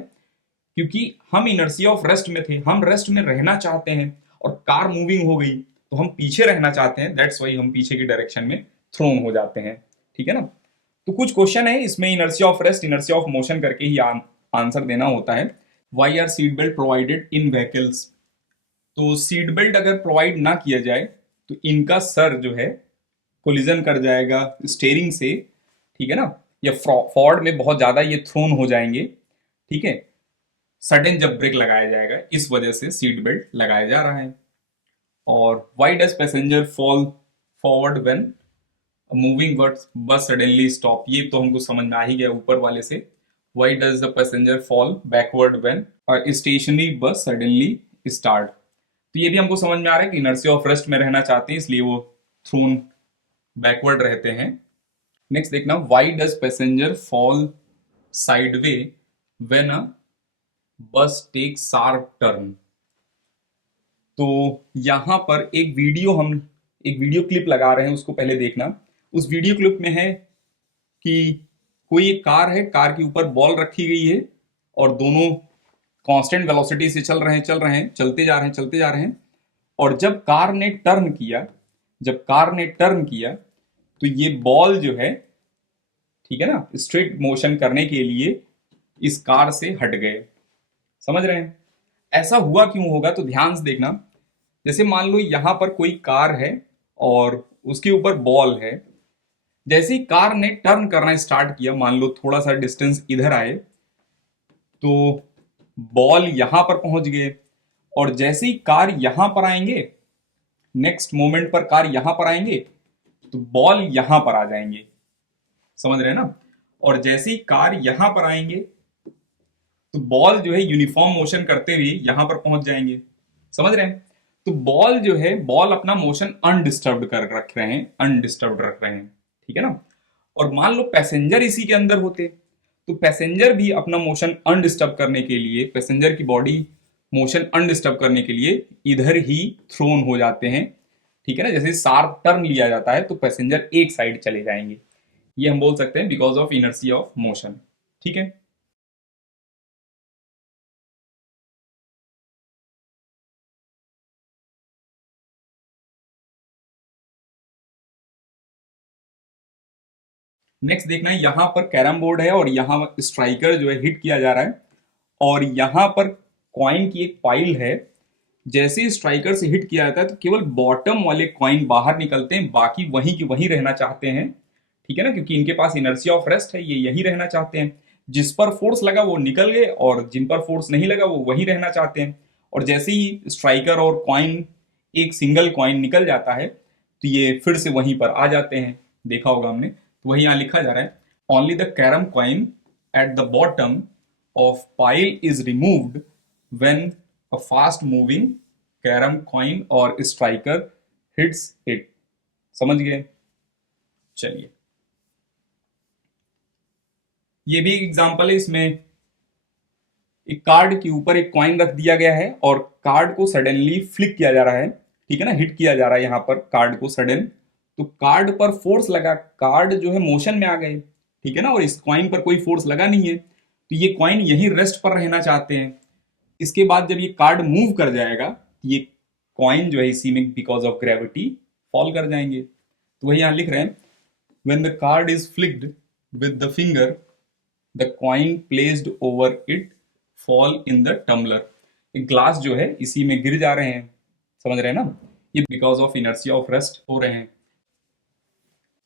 क्योंकि हम इनर्शिया ऑफ रेस्ट में थे, हम रेस्ट में रहना चाहते हैं, और कार मूविंग हो गई तो हम पीछे रहना चाहते हैं। दैट्स वाई हम पीछे की डायरेक्शन में थ्रोन हो जाते हैं। ठीक है ना, तो कुछ क्वेश्चन है इसमें inertia of rest, inertia of motion करके ही आंसर देना होता है। Why are seat belt provided in vehicles? तो सीट बेल्ट अगर प्रोवाइड ना किया जाए तो इनका सर जो है कोलिजन कर जाएगा स्टेयरिंग से। ठीक है ना, या फॉरवर्ड में बहुत ज्यादा ये थ्रोन हो जाएंगे। ठीक है, सडन जब ब्रेक लगाया जाएगा, इस वजह से सीट बेल्ट लगाया जा रहा है। और why does passenger fall forward when moving बस सडनली स्टॉप? ये तो हमको समझ में आ ही गया ऊपर वाले से। Why does the passenger fall backward when stationary bus suddenly start? तो ये भी हमको समझ में आ रहा है कि इनर्शिया ऑफ रेस्ट में रहना चाहते हैं, इसलिए वो थ्रोन बैकवर्ड रहते हैं। नेक्स्ट देखना, why does passenger fall sideway when a बस टेक शार्प टर्न? तो यहां पर एक वीडियो क्लिप लगा रहे हैं, उसको पहले देखना। उस वीडियो क्लिप में है कि कोई एक कार है, कार के ऊपर बॉल रखी गई है, और दोनों कांस्टेंट वेलोसिटी से चल रहे हैं, चलते जा रहे हैं। और जब कार ने टर्न किया तो ये बॉल जो है, ठीक है ना, स्ट्रेट मोशन करने के लिए इस कार से हट गए। समझ रहे हैं? ऐसा हुआ क्यों होगा? तो ध्यान से देखना। जैसे मान लो यहां पर कोई कार है और उसके ऊपर बॉल है। जैसे ही कार ने टर्न करना स्टार्ट किया, मान लो थोड़ा सा डिस्टेंस इधर आए, तो बॉल यहां पर पहुंच गए। और जैसे ही कार यहां पर आएंगे, नेक्स्ट मोमेंट पर कार यहां पर आएंगे, तो बॉल यहां पर आ जाएंगे। समझ रहे हैं ना? और जैसे ही कार यहां पर आएंगे तो बॉल जो है यूनिफॉर्म मोशन करते हुए यहां पर पहुंच जाएंगे। समझ रहे हैं? तो बॉल जो है, बॉल अपना मोशन अनडिस्टर्ब्ड कर रख रहे हैं, अनडिस्टर्ब्ड रख रहे हैं, ठीक है ना। और मान लो पैसेंजर इसी के अंदर होते, तो पैसेंजर भी अपना मोशन अनडिस्टर्ब करने के लिए, पैसेंजर की बॉडी मोशन अनडिस्टर्ब करने के लिए इधर ही थ्रोन हो जाते हैं, ठीक है ना। जैसे शार्प टर्न लिया जाता है तो पैसेंजर एक साइड चले जाएंगे, ये हम बोल सकते हैं because of inertia of motion, ठीक है। नेक्स्ट देखना है, यहां पर कैरम बोर्ड है और यहां स्ट्राइकर जो है हिट किया जा रहा है, और यहां पर कॉइन की एक पाइल है। जैसे ही स्ट्राइकर से हिट किया जाता है तो केवल बॉटम वाले कॉइन बाहर निकलते हैं, बाकी वहीं की वहीं रहना चाहते हैं, ठीक है ना, क्योंकि इनके पास इनर्सी ऑफ रेस्ट है, ये यही रहना चाहते हैं। जिस पर फोर्स लगा वो निकल गए, और जिन पर फोर्स नहीं लगा वो वहीं रहना चाहते हैं। और जैसे ही स्ट्राइकर और कॉइन, एक सिंगल कॉइन निकल जाता है तो ये फिर से वहीं पर आ जाते हैं, देखा होगा हमने। तो वही यहाँ लिखा जा रहा है, only the carrom coin at the bottom of pile is removed when a fast moving carrom coin और स्ट्राइकर हिट्स इट। समझ गए? चलिए, ये भी एग्जांपल है। इसमें एक कार्ड के ऊपर एक कॉइन रख दिया गया है और कार्ड को सडनली फ्लिक किया जा रहा है, ठीक है ना, हिट किया जा रहा है यहाँ पर कार्ड को सडन। तो कार्ड पर फोर्स लगा, कार्ड जो है मोशन में आ गए, ठीक है ना, और इस कॉइन पर कोई फोर्स लगा नहीं है, तो ये कॉइन यही रेस्ट पर रहना चाहते हैं। इसके बाद जब ये कार्ड मूव कर जाएगा तो ये कॉइन जो है इसी में बिकॉज ऑफ ग्रेविटी फॉल कर जाएंगे। तो वही यहाँ लिख रहे हैं, when the card is flicked with the finger the coin placed over it fall in the tumbler. Glass जो है इसी में गिर जा रहे हैं, समझ रहे हैं ना, ये because of inertia of rest हो रहे हैं।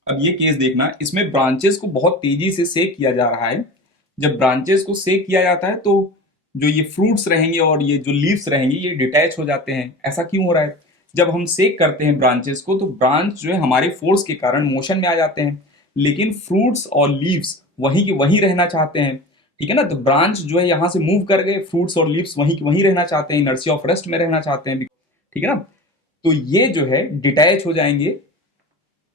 अब ये केस देखना, इसमें ब्रांचेस को बहुत तेजी से सेक किया जा रहा है। जब ब्रांचेस को सेक किया जाता है तो जो ये फ्रूट्स रहेंगे और ये जो लीव्स रहेंगे ये डिटैच हो जाते हैं। ऐसा क्यों हो रहा है? जब हम सेक करते हैं ब्रांचेस को तो ब्रांच जो है हमारे फोर्स के कारण मोशन में आ जाते हैं, लेकिन फ्रूट्स और लीव्स वहीं के वहीं रहना चाहते हैं, ठीक है ना। तो ब्रांच जो है यहाँ से मूव कर गए, फ्रूट्स और लीव्स वहीं के वहीं रहना चाहते हैं, इनर्सी ऑफ रेस्ट में रहना चाहते हैं, ठीक है ना। तो ये जो है डिटैच हो जाएंगे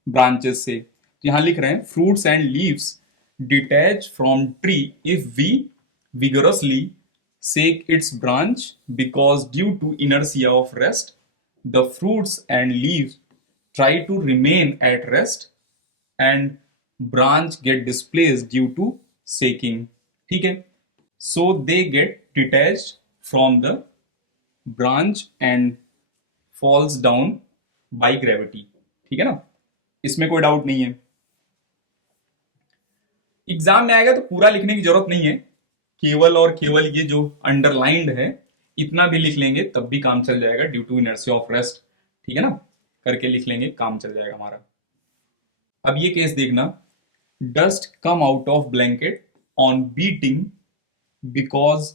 ब्रांचेस से। तो यहां लिख रहे हैं, fruits and leaves detach from tree if we vigorously shake its branch because due to inertia of rest the fruits and leaves try to remain at rest and branch get displaced due to shaking, ठीक है। so they get detached from the branch and falls down by gravity, ठीक है ना, इसमें कोई डाउट नहीं है। एग्जाम में आएगा तो पूरा लिखने की जरूरत नहीं है, केवल और केवल ये जो अंडरलाइंड है इतना भी लिख लेंगे तब भी काम चल जाएगा, due to inertia of rest, ठीक है ना, करके लिख लेंगे, काम चल जाएगा हमारा। अब ये केस देखना, dust come out of blanket on beating because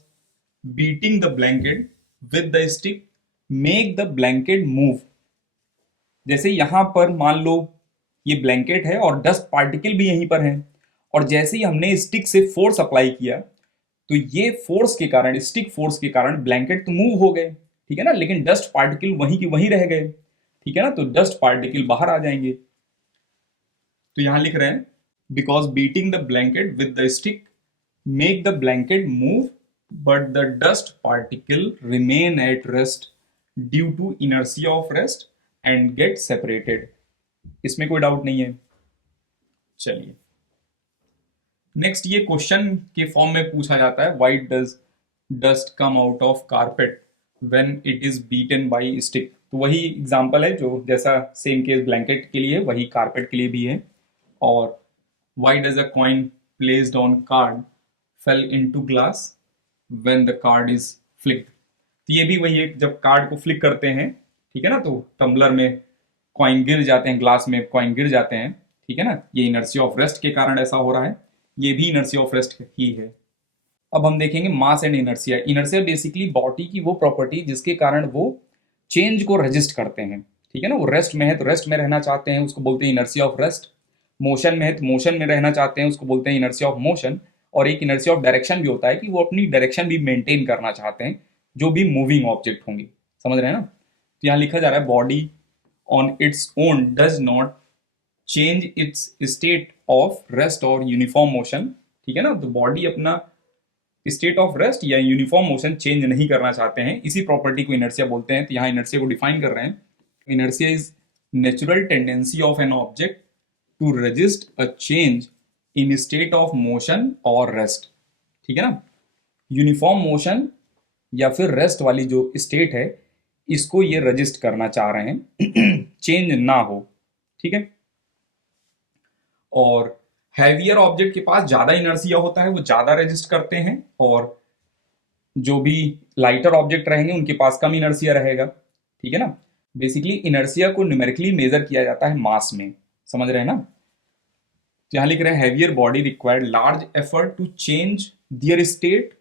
beating the blanket with the stick make the blanket move. जैसे यहां पर मान लो ये ब्लैंकेट है और डस्ट पार्टिकल भी यहीं पर है, और जैसे ही हमने स्टिक से फोर्स अप्लाई किया तो ये फोर्स के कारण, स्टिक फोर्स के कारण ब्लैंकेट तो मूव हो गए, ठीक है ना, लेकिन डस्ट पार्टिकल वहीं की वहीं रह गए, ठीक है ना, तो डस्ट पार्टिकल बाहर आ जाएंगे। तो यहां लिख रहे हैं, because beating the blanket with the stick make the blanket move but the dust particle remain at rest due to inertia of rest and get separated. इसमें कोई डाउट नहीं है। चलिए, नेक्स्ट ये क्वेश्चन के फॉर्म में पूछा जाता है, why does dust come out of carpet when it is beaten by stick. तो वही एग्जांपल है जो जैसा सेम केस ब्लैंकेट के लिए वही कारपेट के लिए भी है। और why does a coin placed on card fail into glass when the card is flicked. तो ये भी वही है, जब कार्ड को फ्लिक करते हैं, ठीक है ना, तो टम्बलर में कॉइन गिर जाते हैं, ग्लास में कॉइन गिर जाते हैं, ठीक है ना, ये इनर्सी ऑफ रेस्ट के कारण ऐसा हो रहा है, ये भी इनर्सी ऑफ रेस्ट ही है। अब हम देखेंगे mass and inertia. Inertia basically body की वो प्रॉपर्टी जिसके कारण वो चेंज को रजिस्ट करते हैं, ठीक है ना। वो रेस्ट में है तो रेस्ट में रहना चाहते हैं, उसको बोलते हैं इनर्सी ऑफ रेस्ट। मोशन में है तो मोशन में रहना चाहते हैं, उसको बोलते हैं इनर्सी ऑफ मोशन। और एक इनर्सी ऑफ डायरेक्शन भी होता है कि वो अपनी डायरेक्शन भी मेंटेन करना चाहते हैं जो भी मूविंग ऑब्जेक्ट होंगे, समझ रहे हैं ना। तो तो यहाँ लिखा जा रहा है body on its own does not change it's state of rest और यूनिफॉर्म मोशन, ठीक है ना। तो बॉडी अपना स्टेट ऑफ रेस्ट या यूनिफॉर्म मोशन चेंज नहीं करना चाहते हैं, इसी प्रॉपर्टी को इनर्शिया बोलते हैं। तो यहाँ इनर्शिया को डिफाइन कर रहे हैं, inertia is natural tendency of an object to resist a change in state of motion और रेस्ट, ठीक है ना। यूनिफॉर्म मोशन या फिर रेस्ट वाली जो स्टेट है इसको ये रजिस्ट करना चाह रहे हैं चेंज ना हो, ठीक है। और हैवियर ऑब्जेक्ट के पास ज्यादा इनर्शिया होता है, वो ज्यादा रेजिस्ट करते हैं, और जो भी लाइटर ऑब्जेक्ट रहेंगे उनके पास कम इनर्शिया रहेगा, ठीक है ना। बेसिकली इनर्शिया को न्यूमेरिकली मेजर किया जाता है मास में, समझ रहे हैं ना। यहां लिख रहे हैं heavier body required large effort to change their state,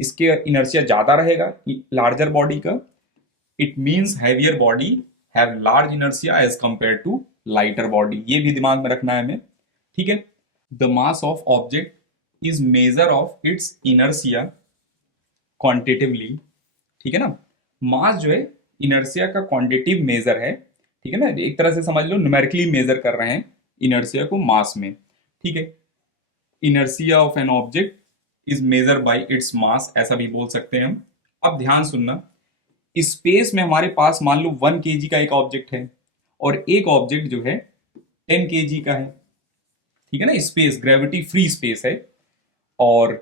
इसके इनर्शिया ज्यादा रहेगा लार्जर बॉडी का। It means heavier body have large inertia as compare to lighter body, ये भी दिमाग में रखना है हमें, ठीक है। The mass of object is measure of its inertia quantitatively, ठीक है ना। मास जो है इनर्शिया का क्वांटिटिव मेजर है, ठीक है ना। एक तरह से समझ लो न्यूमेरिकली मेजर कर रहे हैं इनर्शिया को मास में, ठीक है। Inertia of an object is measure by its mass, ऐसा भी बोल सकते हैं हम। अब ध्यान सुनना, स्पेस में हमारे पास मान लो 1 kg का एक ऑब्जेक्ट है और एक ऑब्जेक्ट जो है 10 kg का है, ठीक है ना। स्पेस ग्रेविटी फ्री स्पेस है और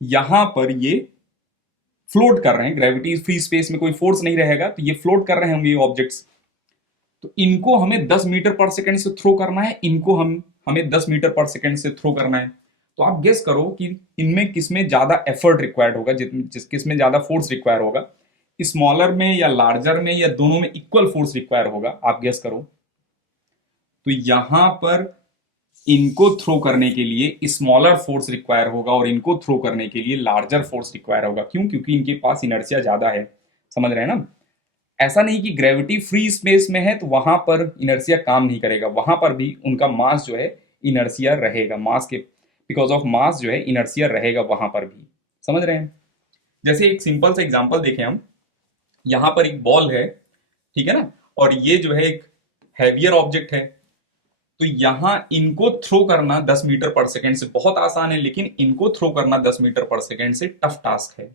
यहां पर ये फ्लोट कर रहे हैं, ग्रेविटी फ्री स्पेस में कोई फोर्स नहीं रहेगा तो ये फ्लोट कर रहे होंगे ये ऑब्जेक्ट्स। तो इनको हमें 10 मीटर पर सेकंड से थ्रो करना है, इनको हमें 10 मीटर पर सेकंड से थ्रो करना है। तो आप गेस करो कि इनमें किसमें ज्यादा एफर्ट रिक्वायर्ड होगा, किसमें ज्यादा फोर्स रिक्वायर होगा, स्मॉलर में या लार्जर में, या दोनों में इक्वल फोर्स रिक्वायर होगा, आप गेस करो। तो यहां पर इनको थ्रो करने के लिए स्मॉलर फोर्स रिक्वायर होगा और इनको थ्रो करने के लिए लार्जर फोर्स रिक्वायर होगा। क्यों? क्योंकि इनके पास इनर्शिया ज्यादा है, समझ रहे हैं ना। ऐसा नहीं कि ग्रेविटी फ्री स्पेस में है तो वहां पर इनर्शिया काम नहीं करेगा, वहां पर भी उनका मास जो है इनर्शिया रहेगा, मास के बिकॉज ऑफ मास जो है इनर्शिया रहेगा वहां पर भी, समझ रहे हैं। जैसे एक सिंपल सा एग्जांपल देखें हम, यहां पर एक बॉल है, ठीक है ना, और ये जो है एक हैवियर ऑब्जेक्ट है। तो यहां इनको थ्रो करना 10 मीटर पर सेकेंड से बहुत आसान है, लेकिन इनको थ्रो करना 10 मीटर पर सेकेंड से टफ टास्क है,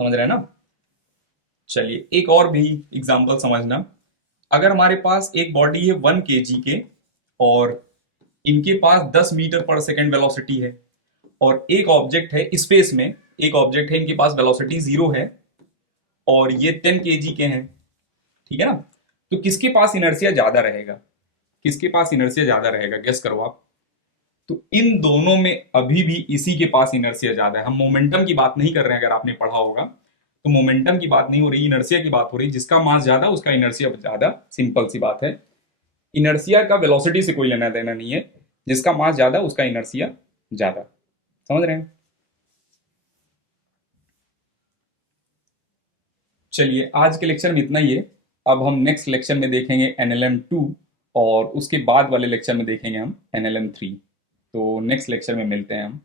समझ रहे हैं ना। चलिए एक और भी एग्जांपल समझना। अगर हमारे पास एक बॉडी है 1 kg के और इनके पास 10 मीटर पर सेकेंड वेलोसिटी है, और एक ऑब्जेक्ट है स्पेस में, एक ऑब्जेक्ट है इनके पास वेलोसिटी 0 है और ये 10 kg के हैं, ठीक है ना। तो किसके पास इनर्शिया ज्यादा रहेगा, किसके पास इनर्शिया ज्यादा रहेगा, गेस करो आप। तो इन दोनों में अभी भी इसी के पास इनर्शिया ज्यादा है। हम मोमेंटम की बात नहीं कर रहे हैं, अगर आपने पढ़ा होगा तो मोमेंटम की बात नहीं हो रही, इनर्शिया की बात हो रही। जिसका मास ज्यादा उसका इनर्शिया ज्यादा, सिंपल सी बात है। इनर्शिया का वेलोसिटी से कोई लेना देना नहीं है, जिसका मास ज्यादा उसका इनर्शिया ज्यादा, समझ रहे हैं। चलिए आज के लेक्चर में इतना ही है। अब हम नेक्स्ट लेक्चर में देखेंगे NLM 2 और उसके बाद वाले लेक्चर में देखेंगे हम NLM 3। तो नेक्स्ट लेक्चर में मिलते हैं हम।